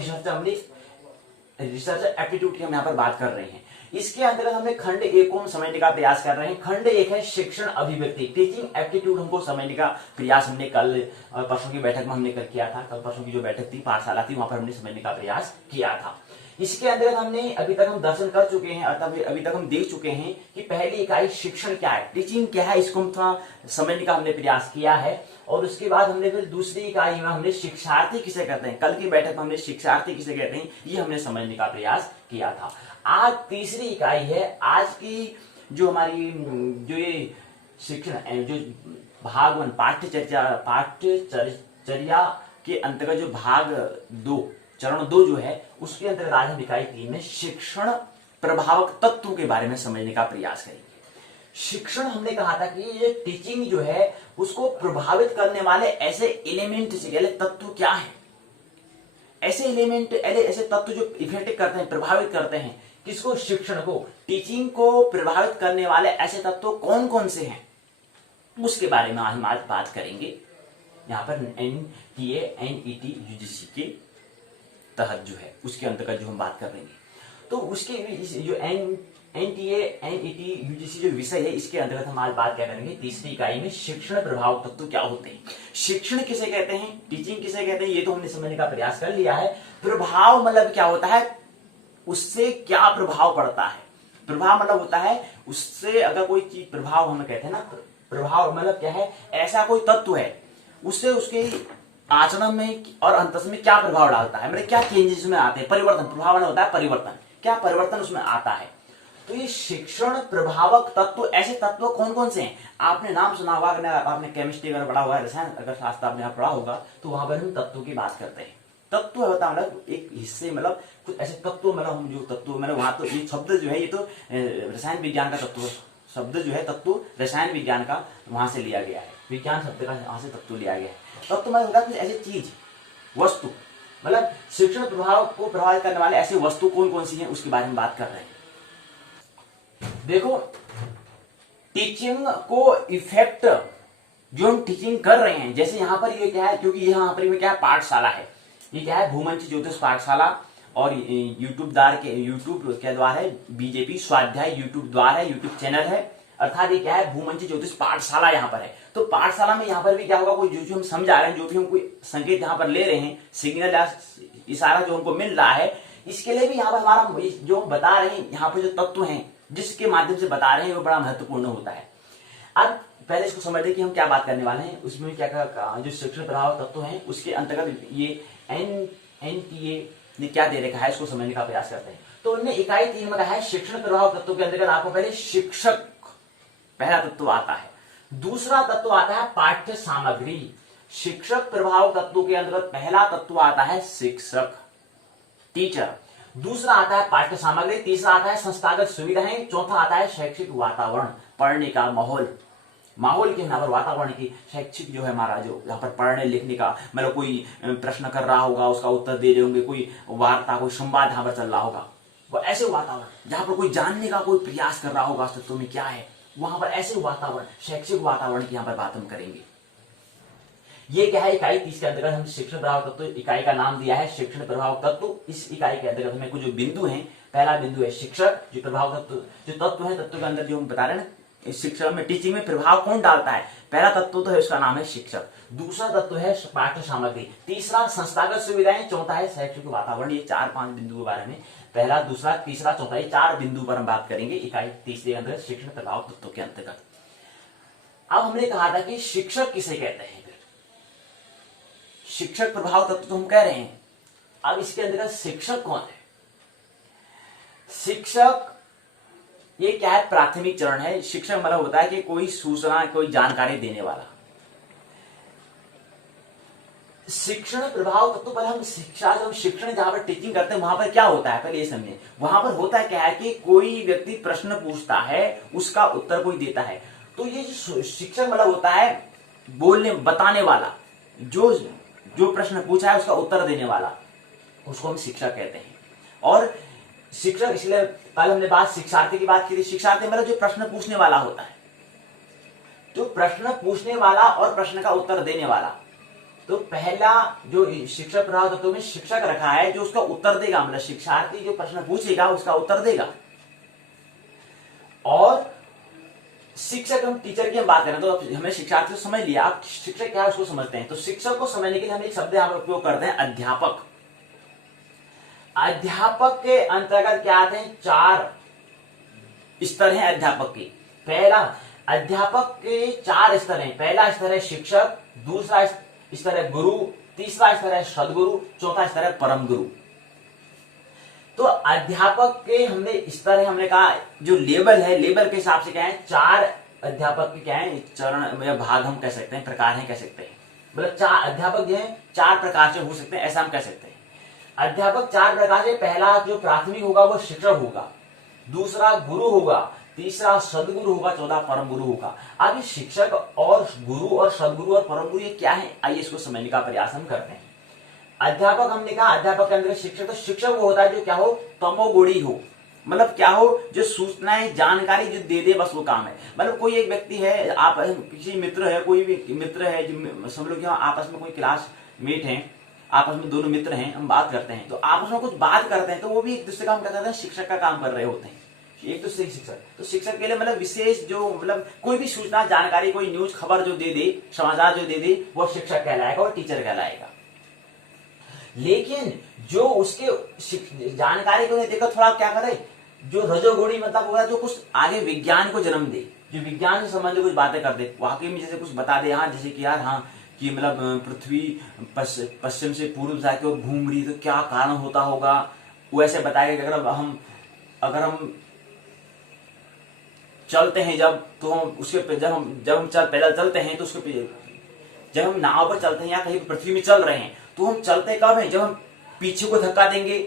रिसर्च एप्टीट्यूड की हम यहाँ पर बात कर रहे हैं। इसके अंतर्गत हमने खंड 1 को हम समझने का प्रयास कर रहे हैं। खंड 1 है शिक्षण अभिव्यक्ति, टीचिंग एप्टीट्यूड हमको समझने का प्रयास हमने कल परसों की बैठक में हमने किया था। कल परसों की जो बैठक थी, पाठशाला थी, वहां पर हमने समझने का प्रयास किया था। इसके अंतर्गत हमने अभी तक हम दर्शन कर चुके हैं, अर्थात अभी तक हम देख चुके हैं कि पहली इकाई शिक्षण क्या है, टीचिंग क्या है, इसको हम थोड़ा समझने का हमने प्रयास किया है। और उसके बाद हमने फिर दूसरी इकाई में हमने शिक्षार्थी किसे कहते हैं, कल की बैठक में हमने शिक्षार्थी किसे कहते हैं, ये हमने समझने का प्रयास किया था। आज तीसरी इकाई है। आज की जो हमारी जो ये शिक्षण जो भाग 1 पाठ्यचर्या के अंतर्गत जो भाग 2 चरण 2 जो है, उसके अंतर्गत आज हम इकाई 3 में शिक्षण प्रभावक तत्व के बारे में समझने का प्रयास करेंगे। शिक्षण हमने कहा था कि ये टीचिंग जो है उसको प्रभावित करने वाले ऐसे एलिमेंट, तत्व क्या है, ऐसे एलिमेंट, ऐसे तत्व जो इफेक्ट करते हैं, प्रभावित करते हैं किसको? शिक्षण को। टीचिंग को प्रभावित करने वाले ऐसे तत्व कौन कौन से हैं, उसके बारे में हम आज बात करेंगे। यहाँ पर NTA, NET, UGC के तहत जो है, उसके अंतर्गत जो हम बात कर रहे हैं, तो उसके जो NTA, NET, UGC जो विषय है, इसके अंतर्गत हम आज बात क्या करेंगे, तीसरी इकाई में शिक्षण प्रभाव तत्व क्या होते हैं, शिक्षण किसे कहते हैं, टीचिंग किसे कहते हैं, ये तो हमने समझने का प्रयास कर लिया है। प्रभाव मतलब क्या होता है, उससे क्या प्रभाव पड़ता है। प्रभाव मतलब होता है उससे अगर कोई चीज, प्रभाव हमें कहते हैं ना, प्रभाव मतलब क्या है, ऐसा कोई तत्व है उससे उसके आचरण में और अंतस में क्या प्रभाव डालता है, मतलब क्या चेंजेस में आते हैं, परिवर्तन। प्रभाव मतलब होता है परिवर्तन, क्या परिवर्तन उसमें आता है। तो ये शिक्षण प्रभावक तत्व, ऐसे तत्व कौन कौन से हैं, आपने नाम सुना होगा, आपने केमिस्ट्री अगर पढ़ा हुआ है, रसायन अगर शास्त्र आपने पढ़ा होगा, तो वहां पर हम तत्वों की बात करते हैं। तत्व होता है मतलब एक हिस्से, मतलब कुछ ऐसे तत्व, मतलब हम जो तत्व, मतलब वहां तो ये शब्द जो है, ये तो रसायन विज्ञान का तत्व शब्द जो है, तत्व रसायन विज्ञान का वहां से लिया गया है, विज्ञान शब्द का वहां से तत्व लिया गया है। तत्व मतलब होता है कुछ ऐसी चीज, वस्तु, मतलब शिक्षण प्रभाव को प्रभावित करने वाले ऐसी वस्तु कौन कौन सी है, उसके बारे में बात कर रहे हैं। देखो, टीचिंग को इफेक्ट जो हम टीचिंग कर रहे हैं, जैसे यहाँ पर ये क्या है, क्योंकि यहाँ पर क्या है, पाठशाला है, ये क्या है, भूमंच ज्योतिष पाठशाला, और यूट्यूब के द्वारा है, बीजेपी स्वाध्याय यूट्यूब द्वारा है, यूट्यूब चैनल है, अर्थात ये क्या है, भूमंच ज्योतिष पाठशाला यहाँ पर है। तो पाठशाला में यहाँ पर भी क्या होगा, कोई जो हम समझा रहे हैं, जो भी हम कोई संकेत यहाँ पर ले रहे हैं, सिग्नल या इशारा जो हमको मिल रहा है, इसके लिए भी यहाँ पर हमारा जो बता रहे हैं, यहाँ पर जो तत्व हैं जिसके माध्यम से बता रहे हैं, वो बड़ा महत्वपूर्ण होता है। अब पहले इसको समझ लें कि हम क्या बात करने वाले हैं, उसमें क्या जो शिक्षण प्रभाव तत्व हैं, उसके अंतर्गत ये NTA ने क्या दे रखा है, इसको समझने का प्रयास करते हैं। तो उन्होंने इकाई 3 में कहा है शिक्षण प्रभाव तत्व के अंतर्गत आपको पहले शिक्षक पहला तत्व आता है, दूसरा तत्व आता है पाठ्य सामग्री। शिक्षक प्रभाव तत्व के अंतर्गत पहला तत्व आता है शिक्षक, टीचर, दूसरा आता है पाठ्य सामग्री, तीसरा आता है संस्थागत सुविधाएं, चौथा आता है शैक्षिक वातावरण, पढ़ने का माहौल, माहौल के यहाँ पर वातावरण की, शैक्षिक जो है हमारा जो यहाँ पर पढ़ने लिखने का, मतलब कोई प्रश्न कर रहा होगा उसका उत्तर दे रहे होंगे, कोई वार्ता, कोई संवाद यहाँ पर चल रहा होगा, वो ऐसे वातावरण जहां पर कोई जानने का कोई प्रयास कर रहा होगा तत्व में क्या है, वहां पर ऐसे वातावरण, शैक्षिक वातावरण की यहाँ पर बात हम करेंगे। ये क्या है, इकाई 30 के अंतर्गत हम शिक्षण प्रभाव तत्व, इकाई का नाम दिया है शिक्षण प्रभाव तत्व। इस इकाई के अंतर्गत हमें कुछ जो बिंदु हैं, पहला बिंदु है शिक्षक, जो प्रभाव तत्व, जो तत्व है, तत्व के अंदर जो हम बता रहे हैं ना, शिक्षण में, टीचिंग में प्रभाव कौन डालता है, पहला तत्व तो है उसका नाम है शिक्षक, दूसरा तत्व है पाठ्य सामग्री, तीसरा संस्थागत सुविधाएं, चौथा है शैक्षिक वातावरण। ये 4-5 बिंदु के बारे में, पहला, दूसरा, तीसरा, चौथा, ये 4 बिंदु पर हम बात करेंगे इकाई 30 के अंतर्गत शिक्षण प्रभाव तत्व के अंतर्गत। अब हमने कहा था कि शिक्षक किसे कहते हैं, शिक्षक प्रभाव तत्व तो हम कह रहे हैं, अब इसके अंतर्गत शिक्षक कौन है। शिक्षक ये क्या है, प्राथमिक चरण है। शिक्षक मतलब होता है कि कोई सूचना, कोई जानकारी देने वाला। शिक्षण प्रभाव तत्व पर हम शिक्षा, जब शिक्षण जहां पर टीचिंग करते हैं वहां पर क्या होता है, पहले ये समझे। वहां पर होता है क्या है कि कोई व्यक्ति प्रश्न पूछता है, उसका उत्तर कोई देता है, तो ये जो शिक्षक मतलब होता है बोलने, बताने वाला, जो प्रश्न पूछा है उसका उत्तर देने वाला, उसको हम शिक्षक कहते हैं। और शिक्षक, इसलिए कल हमने बात शिक्षार्थी की बात की थी। शिक्षार्थी मतलब जो प्रश्न पूछने वाला होता है, तो प्रश्न पूछने वाला और प्रश्न का उत्तर देने वाला। तो पहला जो शिक्षक प्रभाव तत्व में शिक्षक रखा है, जो उसका उत्तर देगा, मतलब शिक्षार्थी जो प्रश्न पूछेगा उसका उत्तर देगा। और शिक्षक, हम टीचर की हम बात करें तो हमें शिक्षार्थी को समझ लिया, आप शिक्षक क्या है उसको समझते हैं। तो शिक्षक को समझने के लिए हम एक शब्द यहाँ पर उपयोग करते हैं, अध्यापक। अध्यापक के अंतर्गत क्या आते हैं, 4 स्तर हैं अध्यापक के। पहला, अध्यापक के 4 स्तर हैं। पहला स्तर है शिक्षक, दूसरा स्तर है गुरु, तीसरा स्तर है सदगुरु, चौथा स्तर है परम गुरु। तो अध्यापक के हमने स्तर है, हमने कहा जो लेवल है, लेवल के हिसाब से क्या है, 4 अध्यापक के क्या है, चरण या भाग हम कह सकते हैं, प्रकार हैं कह सकते हैं। मतलब 4 अध्यापक जो है 4 प्रकार से हो सकते हैं, ऐसा हम कह सकते हैं। अध्यापक 4 प्रकार से, पहला जो प्राथमिक होगा वो शिक्षक होगा, दूसरा गुरु होगा, तीसरा सदगुरु होगा, चौथा परम गुरु होगा। अब शिक्षक और गुरु और सदगुरु और परम गुरु ये क्या है, आइए इसको समझने का प्रयास हम करते हैं। अध्यापक हमने कहा, अध्यापक के अंदर शिक्षक, तो शिक्षक वो होता है जो क्या हो, तमोगुणी हो, मतलब क्या हो, जो सूचनाएं, जानकारी जो दे दे, बस वो काम है। मतलब कोई एक व्यक्ति है, आप किसी मित्र है, कोई भी मित्र है, जो सब लोग आपस में कोई क्लासमेट है, आपस में दोनों मित्र हैं, हम बात करते हैं, तो आपस में कुछ बात करते हैं, तो वो भी एक दूसरे का हम क्या करते हैं, शिक्षक का काम कर रहे होते हैं, एक दूसरे शिक्षक। तो शिक्षक के लिए मतलब विशेष जो, मतलब कोई भी सूचना, जानकारी, कोई न्यूज खबर जो दे दे, समाचार जो दे दे, वो शिक्षक कहलाएगा और टीचर कहलाएगा। लेकिन जो उसके जानकारी को नहीं देखा, थोड़ा क्या करे, जो रजोगुणी मतलब होगा, जो कुछ आगे विज्ञान को जन्म दे, जो विज्ञान से संबंधित कुछ बातें कर दे, वाकई में जैसे कुछ बता दे, हाँ जैसे कि यार हाँ कि मतलब पृथ्वी पश्चिम से पूर्व दिशा की ओर घूम रही, तो क्या कारण होता होगा, वैसे बताएगा। अगर हम चलते हैं जब, तो हम उसके जब हम पैदल चलते हैं, तो उसके जब हम नाव पर चलते हैं या कहीं पृथ्वी में चल रहे हैं, तो हम चलते कब हैं, जब हम पीछे को धक्का देंगे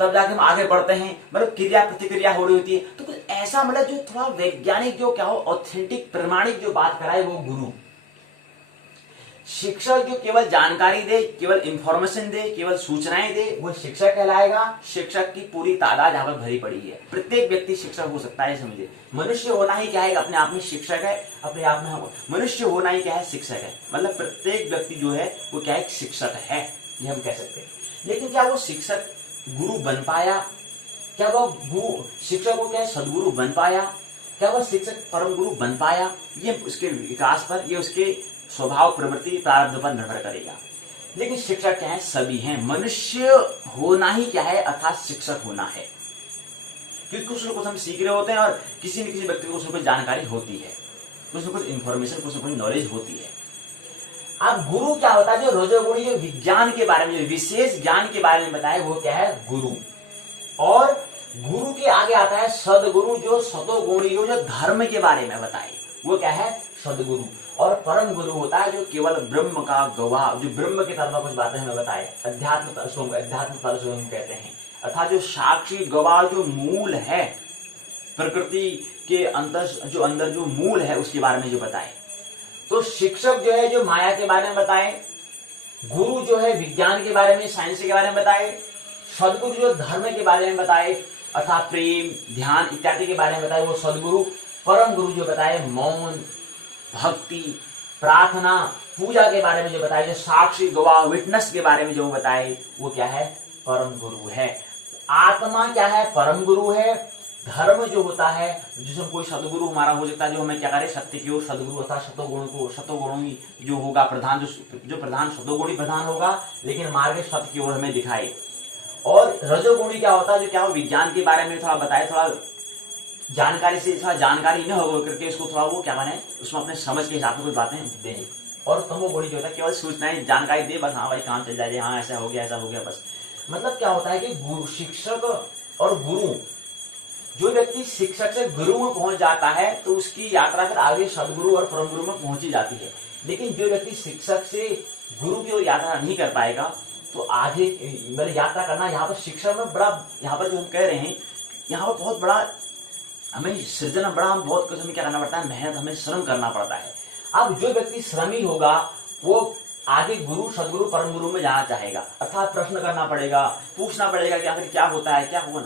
तब जाके हम आगे बढ़ते हैं, मतलब क्रिया प्रतिक्रिया हो रही होती है। तो कुछ ऐसा मतलब जो थोड़ा वैज्ञानिक, जो क्या हो, ऑथेंटिक, प्रमाणिक जो बात कराए, वो गुरु। शिक्षक जो केवल जानकारी दे, केवल इंफॉर्मेशन दे, केवल सूचनाएं दे, वो शिक्षक कहलाएगा। शिक्षक की पूरी तादाद यहाँ पर भरी पड़ी है, प्रत्येक व्यक्ति शिक्षक हो सकता है, समझिए। मनुष्य होना ही क्या है, अपने आप में शिक्षक है, अपने आप में मनुष्य होना ही क्या है, शिक्षक है। मतलब प्रत्येक व्यक्ति जो है वो क्या है, शिक्षक है, ये हम कह सकते हैं। लेकिन क्या वो शिक्षक गुरु बन पाया, क्या वो गुरु शिक्षक को क्या है, सदगुरु बन पाया, क्या वो शिक्षक परम गुरु बन पाया, ये उसके विकास पर, ये उसके स्वभाव, प्रवृत्ति, प्रारब्ध पर निर्भर करेगा। लेकिन शिक्षक क्या है, सभी हैं। मनुष्य होना ही क्या है, अर्थात शिक्षक होना है, क्योंकि कुछ न कुछ हम सीख रहे होते हैं और किसी न किसी व्यक्ति को कुछ न कुछ जानकारी होती है, कुछ न कुछ इन्फॉर्मेशन, कुछ न कुछ नॉलेज होती है। अब गुरु क्या होता है, जो रजोगुणी, जो विज्ञान के बारे में, जो विशेष ज्ञान के बारे में बताए, वो क्या है, गुरु। और गुरु के आगे आता है सदगुरु, जो सतोगुणी हो, जो धर्म के बारे में बताए, वो क्या है, सदगुरु। और परम गुरु होता है जो केवल ब्रह्म का गवाह, जो ब्रह्म की तरफ कुछ बातें हमें बताए, अध्यात्म तल से हम कहते हैं, अर्थात जो साक्षी गवाह, जो मूल है, प्रकृति के अंदर जो मूल है, उसके बारे में जो बताए। तो शिक्षक जो है, जो माया के बारे में बताए, गुरु जो है विज्ञान के बारे में, साइंस के बारे में बताए, सदगुरु जो धर्म के बारे में बताए, अर्थात प्रेम, ध्यान इत्यादि के बारे में बताए, वो सदगुरु। परम गुरु जो बताए मौन, भक्ति, प्रार्थना, पूजा के बारे में जो बताए, जो साक्षी गवाह विटनेस के बारे में जो बताए, वो क्या है? परम गुरु है। आत्मा क्या है? परम गुरु है। धर्म जो होता है, जिसमें कोई सदगुरु हमारा हो सकता है, जो हमें क्या करे? सत्य की ओर सदगुरु अर्थात शतोगुणी जो होगा प्रधान, जो प्रधान शतोगुणी प्रधान होगा, लेकिन मार्ग सत्य की ओर हमें दिखाए। और रजोगुणी क्या होता है? जो क्या हो? विज्ञान के बारे में थोड़ा बताए, थोड़ा जानकारी से, थोड़ा जानकारी न हो करके इसको थोड़ा वो क्या बने, उसमें अपने समझ के हिसाब से कुछ बातें दे। और तमोगुणी जो होता है, केवल सूचनाएं जानकारी दे, बस हाँ भाई काम चल जाए, हाँ ऐसा हो गया ऐसा हो गया बस। मतलब क्या होता है कि गुरु, शिक्षक और गुरु, जो व्यक्ति शिक्षक से गुरु में पहुंच जाता है तो उसकी यात्रा फिर आगे सदगुरु और परम गुरु में पहुंची जाती है। लेकिन जो व्यक्ति शिक्षक से गुरु की ओर यात्रा नहीं कर पाएगा तो आगे मतलब यात्रा करना, यहाँ पर शिक्षा में बड़ा, यहाँ पर जो हम कह रहे हैं, यहाँ पर बहुत बड़ा हमें सृजन, बड़ा हम बहुत कुछ हमें क्या करना पड़ता है? मेहनत, हमें श्रम करना पड़ता है। अब जो व्यक्ति श्रमी होगा वो आगे गुरु, सदगुरु, परम गुरु में जाना चाहेगा, अर्थात प्रश्न करना पड़ेगा, पूछना पड़ेगा कि आखिर क्या होता है, क्या होगा,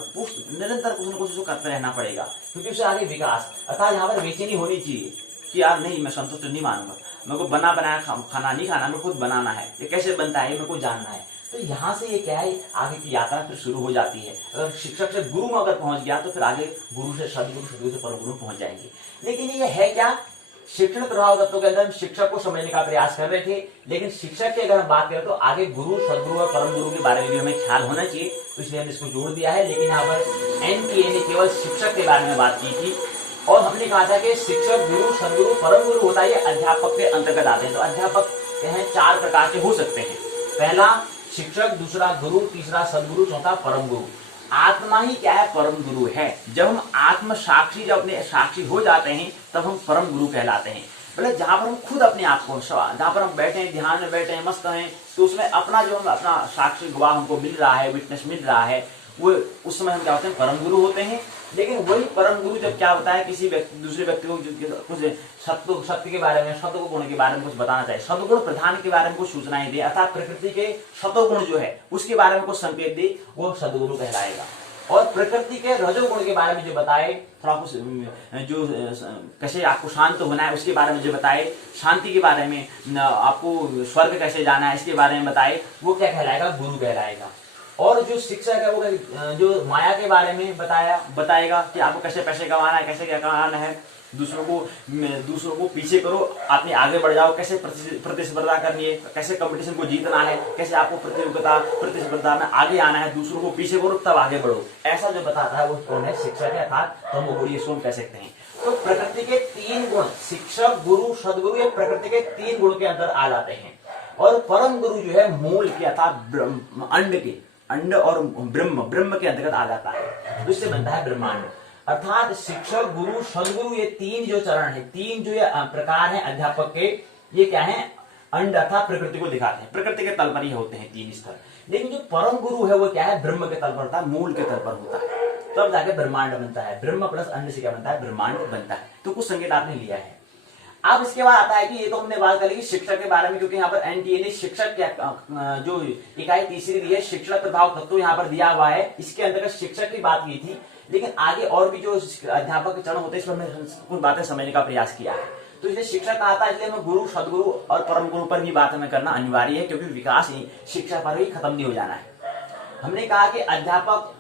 निरंतर कुछ न कुछ करते रहना पड़ेगा, क्योंकि उससे आगे विकास, अर्थात यहाँ पर बेचैनी होनी चाहिए कि यार नहीं, मैं संतुष्ट नहीं मानूंगा, मेरे को बना बनाया खाना नहीं खाना, मेरे को खुद बनाना है, ये कैसे बनता है, मेरे को जानना है। तो यहाँ से ये क्या है? आगे की यात्रा फिर शुरू हो जाती है। अगर शिक्षक से गुरु में अगर पहुंच गया तो फिर आगे गुरु से सदगुरु, सदगुरु से परम गुरु पहुंच जाएंगे। लेकिन ये है क्या? शिक्षण प्रभाव तत्व के अंदर हम शिक्षक को समझने का प्रयास कर रहे थे, लेकिन शिक्षक की अगर हम बात करें तो आगे गुरु, सदगुरु और परम गुरु के बारे में भी हमें ख्याल होना चाहिए, तो इसलिए हमने इसको जोड़ दिया है। लेकिन यहाँ पर एनटीए ने केवल शिक्षक के बारे में बात की थी और हमने कहा था कि शिक्षक, गुरु, सदगुरु, परम गुरु होता है, ये अध्यापक के अंतर्गत आते हैं। तो अध्यापक हैं 4 प्रकार के हो सकते हैं। पहला शिक्षक, दूसरा गुरु, तीसरा सदगुरु, चौथा परम गुरु। आत्मा ही क्या है? परम गुरु है। जब हम आत्म साक्षी, जब अपने साक्षी हो जाते हैं तब हम परम गुरु कहलाते हैं। मतलब जहां पर हम खुद अपने आप को, जहां पर हम बैठे हैं, ध्यान में बैठे हैं, मस्त हैं, तो उसमें अपना जो हम अपना साक्षी गवाह हमको मिल रहा है, विटनेस मिल रहा है, वो उस समय हम क्या होते हैं? परम गुरु होते हैं। लेकिन वही परम गुरु जब क्या होता है? किसी व्यक्ति, दूसरे व्यक्ति को कुछ सत्य के बारे में, सतोगुण के बारे में कुछ बताना चाहिए, सतोगुण प्रधान के बारे में कुछ सूचनाएं दे, अर्थात प्रकृति के सतोगुण जो है उसके बारे में कुछ संकेत दे, वो सदगुरु कहलाएगा। और प्रकृति के रजोगुण के बारे में जो बताए, थोड़ा कुछ जो कैसे आपको शांत होना है उसके बारे में जो बताए, शांति के बारे में, आपको स्वर्ग कैसे जाना है इसके बारे में बताए, वो क्या कहलाएगा? गुरु कहलाएगा। और जो शिक्षक है वो जो माया के बारे में बताएगा कि आपको कैसे पैसे कमाना है, कैसे क्या कमाना है, दूसरों को पीछे करो, आपने आगे बढ़ जाओ, कैसे प्रतिस्पर्धा करनी है, कैसे कंपटीशन को जीतना है, कैसे आपको प्रतिस्पर्धा में आगे आना है, दूसरों को पीछे करो तब आगे बढ़ो, ऐसा जो बताता है वो कौन है? शिक्षक है, अर्थात तमोगुणी इसको हम कह सकते हैं। तो प्रकृति के 3 गुण, शिक्षक, गुरु, सदगुरु, ये प्रकृति के 3 गुण के अंदर आ जाते हैं। और परम गुरु जो है मूल के, अर्थात अंड और ब्रह्म के अंतर्गत आ जाता है, तो इससे बनता है ब्रह्मांड। अर्थात शिक्षक, गुरु, सदगुरु, ये 3 जो चरण है, 3 जो ये प्रकार हैं अध्यापक के, ये क्या है? अंड अर्थात प्रकृति को दिखाते हैं, प्रकृति के तल पर ही होते हैं 3 स्तर। लेकिन जो परम गुरु है वो क्या है? ब्रह्म के तल पर होता है, मूल के तल पर होता है, तब जाके ब्रह्मांड बनता है। ब्रह्म प्लस अंड से क्या बनता है? ब्रह्मांड बनता है। तो कुछ संकेत आपने लिया है। अब इसके बाद आता है कि ये तो हमने बात कर ली शिक्षक के बारे में, क्योंकि यहाँ पर एनटीए ने शिक्षक जो इकाई तीसरी दी है, शिक्षण प्रभाव तत्व यहाँ पर दिया हुआ है, इसके अंतर्गत शिक्षक की बात की थी। लेकिन आगे और भी जो अध्यापक के चरण होते हैं, इसमें हमने कुछ बातें समझने का प्रयास किया है। तो इसलिए शिक्षक आता है, इसलिए हमें गुरु, सदगुरु और परम गुरु पर भी बात हमें करना अनिवार्य है, क्योंकि विकास ही शिक्षा पर ही खत्म नहीं हो जाना है। हमने कहा कि अध्यापक,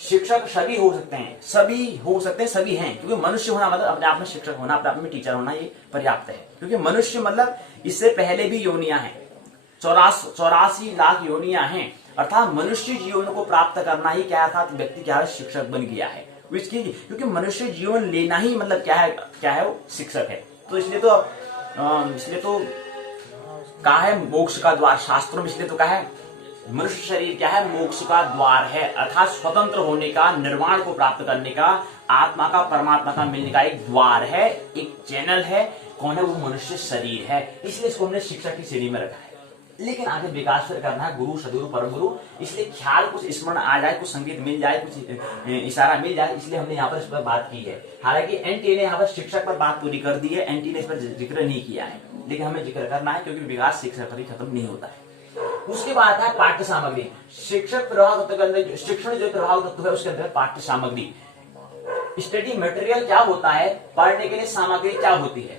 शिक्षक सभी हो सकते हैं, सभी हैं, क्योंकि मनुष्य होना मतलब अपने आप में शिक्षक होना, अपने आप में टीचर होना, ये पर्याप्त है। क्योंकि मनुष्य मतलब इससे पहले भी योनियां हैं, 84 लाख योनियां हैं, अर्थात मनुष्य जीवन को प्राप्त करना ही क्या, अर्थात व्यक्ति क्या है? शिक्षक बन गया है। क्योंकि मनुष्य जीवन लेना ही मतलब क्या है? वो शिक्षक है। तो इसलिए तो कहा है मोक्ष का द्वार, शास्त्रों में इसलिए तो कहा है मनुष्य शरीर क्या है? मोक्ष का द्वार है, अर्थात स्वतंत्र होने का, निर्वाण को प्राप्त करने का, आत्मा का परमात्मा का मिलने का एक द्वार है, एक चैनल है। कौन है? वो मनुष्य शरीर है। इसलिए इसको हमने शिक्षक की श्रेणी में रखा है। लेकिन आगे विकास फिर करना है गुरु, सदगुरु, परम गुरु, इसलिए ख्याल कुछ स्मरण आ जाए, कुछ संकेत मिल जाए, कुछ इशारा मिल जाए, इसलिए हमने यहाँ पर इस पर बात की है। हालांकि एनटी ने यहाँ पर शिक्षक पर बात पूरी कर दी है, एनटी ने इस पर जिक्र नहीं किया है, लेकिन हमें जिक्र करना है, क्योंकि विकास शिक्षक पर ही खत्म नहीं होता है। उसके बाद है पाठ्य सामग्री। शिक्षक प्रभाव तत्व के अंदर शिक्षण जो प्रभाव तत्व है उसके अंदर पाठ्य सामग्री। स्टडी मटेरियल क्या होता है, पढ़ने के लिए सामग्री क्या होती है।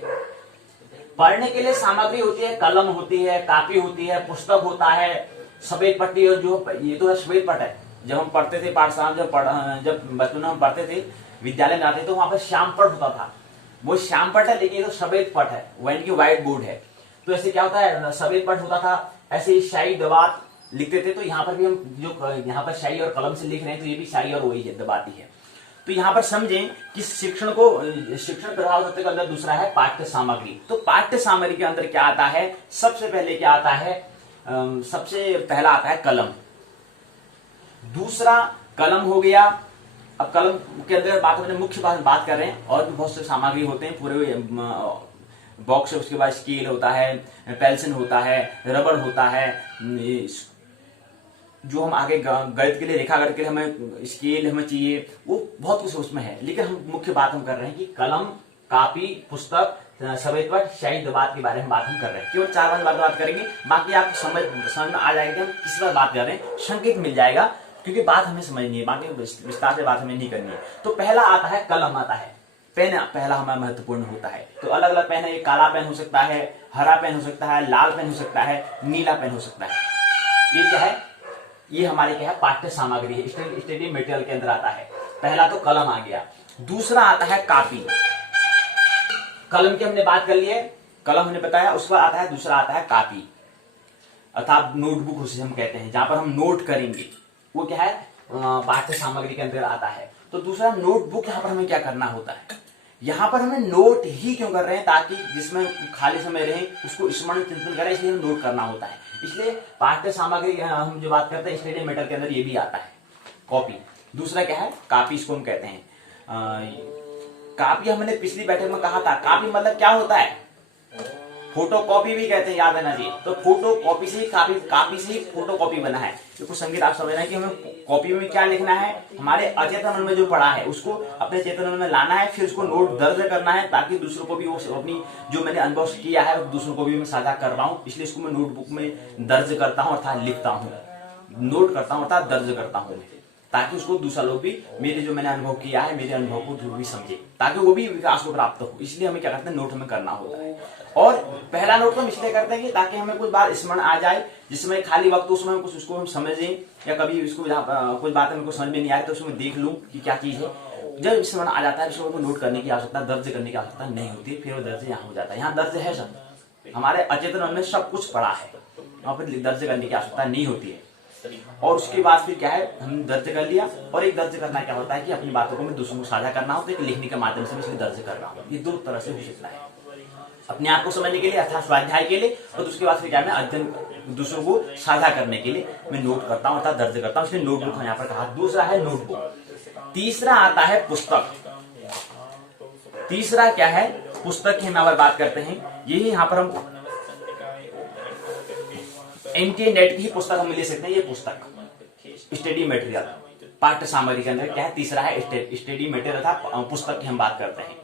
पढ़ने के लिए सामग्री होती है, कलम होती है, कापी होती है, पुस्तक होता है, सफेद पट्टी, और जो ये तो सफेद पट है। जब हम पढ़ते थे पाठशाला, जब बचपन में हम पढ़ते थे, विद्यालय में आते थे, तो वहां पर श्याम पट होता था। वो श्याम पट है, लेकिन ये तो सफेद पट है, वही की व्हाइट बोर्ड है। तो ऐसे क्या होता है, सफेद पट होता था, ऐसे ही स्याही दवात लिखते थे। तो यहाँ पर भी हम जो यहाँ पर स्याही और कलम से लिख रहे हैं, तो ये भी स्याही और वही है, दबाती है। तो यहाँ पर समझें कि शिक्षण प्रभाव तत्व के अंदर दूसरा है पाठ्य सामग्री। तो पाठ्य सामग्री के अंदर क्या आता है, सबसे पहले क्या आता है, सबसे पहला आता है कलम। दूसरा कलम हो गया। अब कलम के अंदर मुख्य बात कर रहे हैं, और भी बहुत से सामग्री होते हैं पूरे बॉक्स है। उसके बाद स्केल होता है, पेंसिल होता है, रबड़ होता है, जो हम आगे गणित के लिए, रेखा गणित के लिए हमें स्केल हमें चाहिए, वो बहुत कुछ उसमें है। लेकिन हम मुख्य बात हम कर रहे हैं कि कलम, कापी, पुस्तक, सफेद पट, स्याही दवात के बारे में बात हम कर रहे हैं। केवल 4 बात करेंगे, बाकी आपको समझ में आ जाएगा कि हम किस बार बात कर रहे हैं, संकेत मिल जाएगा, क्योंकि बात हमें समझनी है, बाकी विस्तार से बात हमें नहीं करनी है। तो पहला आता है कलम, आता है पेन, पहला हमारा महत्वपूर्ण होता है। तो अलग अलग पेन है, ये काला पेन हो सकता है, हरा पेन हो सकता है, लाल पेन हो सकता है, नीला पेन हो सकता है। ये क्या है, ये हमारे क्या है, पाठ्य सामग्री है, स्टडी मटेरियल के अंदर आता है। पहला तो कलम आ गया। दूसरा आता है कापी। कलम की हमने बात कर ली है, कलम हमने बताया। उसके बाद आता है, दूसरा आता है कापी, अर्थात नोटबुक उसे हम कहते हैं, जहां पर हम नोट करेंगे, वो क्या है, पाठ्य सामग्री के अंदर आता है। तो दूसरा नोटबुक, यहाँ पर हमें क्या करना होता है, यहाँ पर हमें नोट ही क्यों कर रहे हैं, ताकि जिसमें खाली समय रहे उसको स्मरण चिंतन करें, इसलिए हमें नोट करना होता है। इसलिए पाठ्य सामग्री हम जो बात करते हैं स्टडी मटेरियल के अंदर ये भी आता है, कॉपी। दूसरा क्या है, कापी, इसको हम कहते हैं। कापी हमने पिछली बैठक में कहा था, कापी मतलब क्या होता है, फोटो कॉपी भी कहते हैं, याद रहना चाहिए। तो फोटो कॉपी से ही कापी से ही फोटो कॉपी बना है। तो कुछ संगीत आप समझ रहे हैं कि हमें कॉपी में क्या लिखना है, हमारे अचेतन मन में जो पढ़ा है उसको अपने चेतन मन में लाना है, फिर उसको नोट दर्ज करना है, ताकि दूसरों को भी वो अपनी जो मैंने अनुभव किया है दूसरों को भी मैं साझा कर रहा हूँ। इसलिए इसको मैं नोटबुक में दर्ज करता हूँ, अर्थात लिखता हूँ, नोट करता हूँ, अर्थात दर्ज करता हूँ, ताकि उसको दूसरा लोग भी मेरे जो मैंने अनुभव किया है, मेरे अनुभव को भी समझे, ताकि वो भी विकास को प्राप्त हो। इसलिए हमें क्या करते हैं, नोट हमें करना होता है। और पहला नोट तो हम इसलिए करते हैं कि ताकि हमें कुछ बात स्मरण आ जाए, जिसमें खाली वक्त उसमें हम कुछ उसको हम समझें, या कभी उसको कुछ बातें मेरे को समझ में नहीं आ रही तो उसमें देख लूं कि क्या चीज है। जब स्मरण आ जाता है उसको नोट करने की आवश्यकता, दर्ज करने की आवश्यकता नहीं होती, फिर वो दर्ज यहाँ हो जाता है। यहाँ दर्ज है, सब हमारे अचेतन मन में सब कुछ पड़ा है, वहां पर दर्ज करने की आवश्यकता नहीं होती है। और उसके बाद फिर क्या है, हम दर्ज कर लिया। और एक दर्ज करना क्या होता है कि अपनी बातों को मैं दूसरों को साझा करना हो, तो एक लिखने के माध्यम से मैं इसलिए दर्ज कर रहा हूँ। ये 2 तरह से हो सकता है, अपने आप को समझने के लिए अर्थात स्वाध्याय के लिए, और उसके बाद फिर क्या है, अध्ययन दूसरों को साझा करने के लिए मैं नोट करता हूँ, अर्थात दर्ज करता हूँ, इसलिए नोटबुक यहाँ पर कहा। दूसरा है नोटबुक। तीसरा आता है पुस्तक। तीसरा क्या है, पुस्तक की हम बात करते हैं। यही यहाँ पर हम इंटरनेट की पुस्तक हम ले सकते हैं। ये पुस्तक स्टडी मटेरियल पाठ्य सामग्री के अंदर क्या है, तीसरा है स्टडी मटेरियल अर्थात पुस्तक की हम बात करते हैं।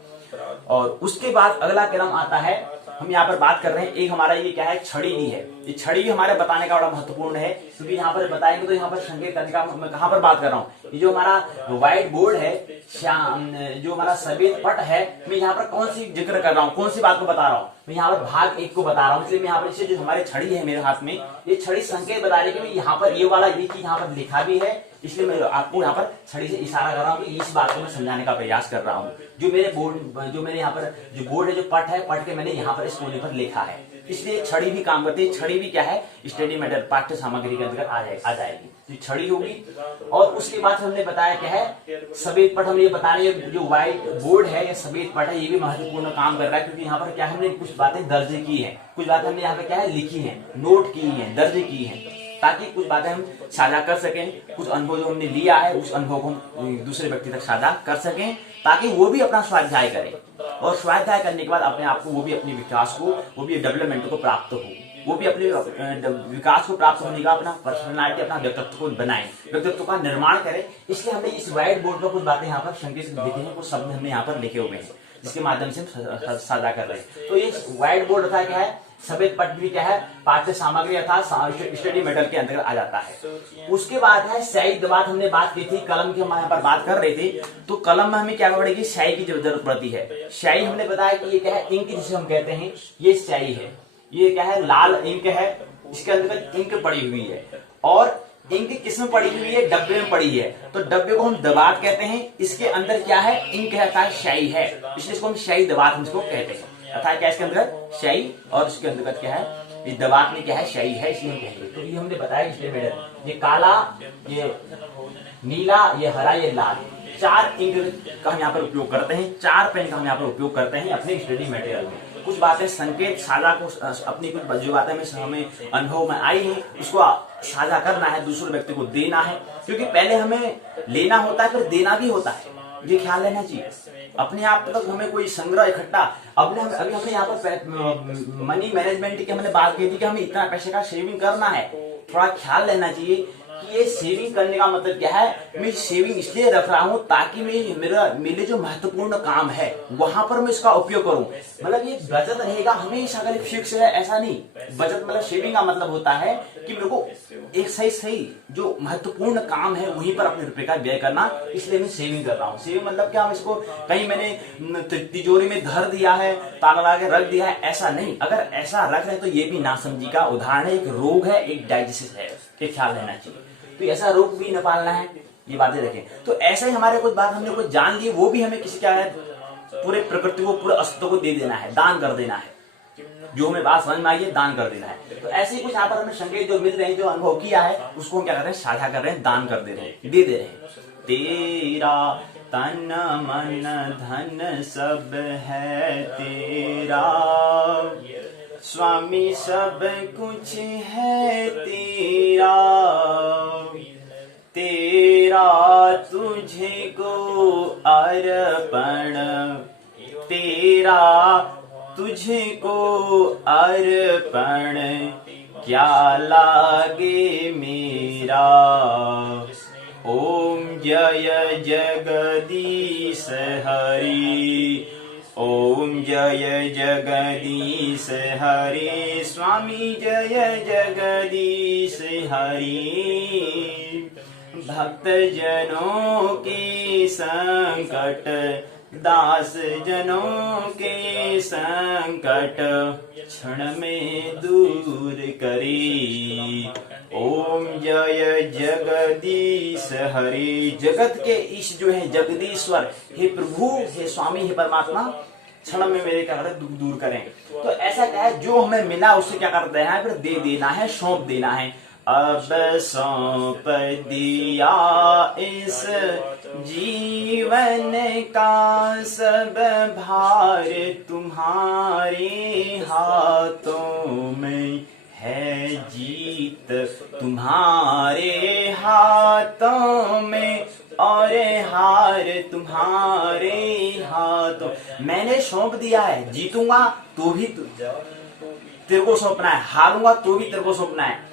और उसके बाद अगला क्रम आता है, हम यहाँ पर बात कर रहे हैं, एक हमारा ये क्या है, छड़ी भी है। ये छड़ी भी हमारे बताने का बड़ा महत्वपूर्ण है, क्योंकि यहाँ पर बताएंगे तो यहाँ पर संकेत करने का मैं कहाँ पर बात कर रहा हूँ। ये जो हमारा व्हाइट बोर्ड है, जो हमारा सफेद पट है, मैं यहाँ पर कौन सी जिक्र कर रहा हूँ, कौन सी बात को बता रहा हूँ, मैं यहाँ पर भाग 1 को बता रहा हूँ। इसलिए मैं यहाँ पर इसे जो हमारी छड़ी है मेरे हाथ में, ये छड़ी संकेत बता रही है कि मैं यहाँ पर ये वाला ये चीज यहाँ पर लिखा भी है, इसलिए मैं आपको यहाँ पर छड़ी से इशारा कर रहा हूँ कि इस बात को मैं समझाने का प्रयास कर रहा हूँ। जो मेरे बोर्ड, जो मेरे यहाँ पर जो बोर्ड है, जो पट है, पट के मैंने यहाँ पर इस कोने पर लिखा है, इसलिए छड़ी भी काम करती है। छड़ी भी क्या है, स्टडी मटेरियल पाठ्य सामग्री के अंतर्गत आ जाएगी, तो छड़ी होगी। और उसके बाद हमने बताया क्या है, सफेद पट। हमने ये बता रहे हैं जो व्हाइट बोर्ड है या सफेद पट है, ये भी महत्वपूर्ण काम कर रहा है, क्योंकि यहाँ पर क्या हमने कुछ बातें दर्ज की है, कुछ बातें हमने यहाँ पे क्या है लिखी है, नोट की है, दर्ज की है, ताकि कुछ बातें हम साझा कर सकें, कुछ अनुभव जो हमने लिया है उस अनुभव को हम दूसरे व्यक्ति तक साझा कर सकें, ताकि वो भी अपना स्वाध्याय करे। और स्वाध्याय करने के बाद अपने आप को, वो भी अपने विकास को, वो भी डेवलपमेंट को प्राप्त हो, वो भी अपने विकास को प्राप्त होने का अपना पर्सनालिटी, अपना व्यक्तित्व को बनाए, व्यक्तित्व का निर्माण करे। इसलिए हमने इस व्हाइट बोर्ड पर कुछ बातें यहाँ पर संकेत लिखे हैं, कुछ शब्द हमने यहाँ पर लिखे हुए हैं, जिसके माध्यम से हम साझा कर रहे हैं। तो ये व्हाइट बोर्ड था क्या है, सफेद पट भी क्या है, पाठ्य सामग्री अर्थात स्टडी मटेरियल के अंतर्गत आ जाता है। उसके बाद है स्याही। बात हमने बात की थी, कलम की हम यहाँ पर बात कर रहे थे, तो कलम में हमें क्या पड़ेगी, स्याही की जरूरत पड़ती है। स्याही हमने बताया कि ये क्या है, इंक जिसे हम कहते हैं, ये स्याही है। ये क्या है, लाल इंक है, इसके अंतर्गत इंक पड़ी हुई है। और इंक किसमें पड़ी हुई है, डब्बे में पड़ी है, तो डब्बे को हम दबात कहते हैं। इसके अंदर क्या है, इंक है अर्थात स्याही है, इसलिए इसको हम स्याही दबात हम इसको कहते हैं। अर्थात क्या इसके अंदर स्याही और इसके अंतर्गत क्या है, इस दबात में क्या है, स्याही है, इसलिए हम कहेंगे। तो ये हमने बताया इसलिए मेडल, ये काला, ये नीला, ये हरा, ये लाल, 4 इंक का हम यहाँ पर उपयोग करते हैं, 4 पेन का हम यहाँ पर उपयोग करते हैं अपने स्टडी मटेरियल में। कुछ बातें संकेत साझा को अपनी कुछ जो बातें हमें अनुभव में आई है उसको साझा करना है, दूसरे व्यक्ति को देना है, क्योंकि पहले हमें लेना होता है फिर देना भी होता है, ये ख्याल रहना चाहिए। अपने आप तक हमें कोई संग्रह इकट्ठा, अभी हमने यहाँ पर मनी मैनेजमेंट की हमने बात की थी कि हमें इतना पैसे का सेविंग करना है। थोड़ा ख्याल रहना चाहिए कि ये सेविंग करने का मतलब क्या है, मैं सेविंग इसलिए रख रहा हूं ताकि मेरे जो महत्वपूर्ण काम है वहां पर मैं इसका उपयोग करूं। मतलब ये बचत रहेगा हमेशा, अगर फिक्स है ऐसा नहीं। बचत मतलब सेविंग का मतलब होता है कि मेरे को एक सही जो महत्वपूर्ण काम है वहीं पर अपने रुपए का व्यय करना, इसलिए मैं सेविंग कर रहा हूँ। सेविंग मतलब क्या, इसको कहीं मैंने तिजोरी में धर दिया है, ताला लगा के रख दिया है, ऐसा नहीं। अगर ऐसा रख रहे तो ये भी नासमझी का उदाहरण है, एक रोग है, एक डायलिसिस है, ये ख्याल रहना चाहिए। तो ऐसा रोग भी न पालना है, ये बातें रखें। तो ऐसे ही हमारे कुछ बात हमने कुछ जान ली, वो भी हमें किसी क्या है, पूरे प्रकृति को, पूरे अस्तित्व को दे देना है, दान कर देना है। जो हमें बात समझ में आई है, दान कर देना है। तो ऐसे ही कुछ यहाँ पर हमें संकेत जो मिल रहे हैं, जो अनुभव किया है, उसको हम क्या कर रहे हैं, साझा कर रहे हैं, दान कर दे रहे हैं, दे दे रहे हैं। तेरा तन मन धन सब है तेरा, स्वामी सब कुछ है तेरा, तेरा तुझे को अर्पण, तेरा तुझे को अर्पण, क्या लागे मेरा। ओम जय जगदीश हरि, ओम जय जगदीश हरि, स्वामी जय जगदीश हरि। भक्त जनों के संकट, दास जनों के संकट, क्षण में दूर करी। ओम जय जगदीश हरि। जगत के ईश जो है जगदीश्वर, हे प्रभु, हे स्वामी, हे परमात्मा, क्षण में मेरे क्या करें, दुख दूर करें। तो ऐसा क्या है, जो हमें मिला उससे क्या करते हैं, फिर दे देना है, सौंप देना है। अब सौंप दिया इस जीवन का सब भार, तुम्हारे हाथों में है जीत, तुम्हारे हाथों में, और हार तुम्हारे हाथों। मैंने सौंप दिया है, जीतूंगा तो भी तेरे को सौंपना है, हारूंगा तो भी तेरे को सौंपना है।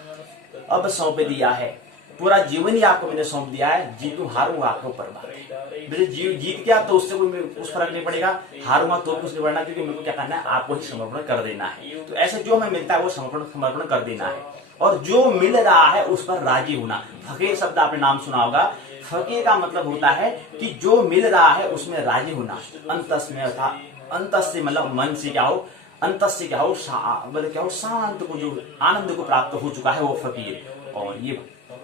अब सौंप दिया है, पूरा जीवन ही आपको मैंने सौंप दिया है, जीतू हारूंगा आपको ऊपर बात है। मेरे जीत गया तो उससे कोई कुछ फर्क नहीं पड़ेगा, हारूंगा तो कुछ नहीं पड़ना, क्योंकि मेरे को क्या करना है, आपको ही समर्पण कर देना है। तो ऐसे जो हमें मिलता है वो समर्पण कर देना है, और जो मिल रहा है उस पर राजी होना। फकीर शब्द आपने नाम सुना होगा। फकीर का मतलब होता है कि जो मिल रहा है उसमें राजी होना। अंतस में अर्थात अंतस से मतलब मन से क्या हो, अंतस से क्या हो, मतलब क्या हो, शांत को, जो आनंद को प्राप्त हो चुका है वो फकीर। और ये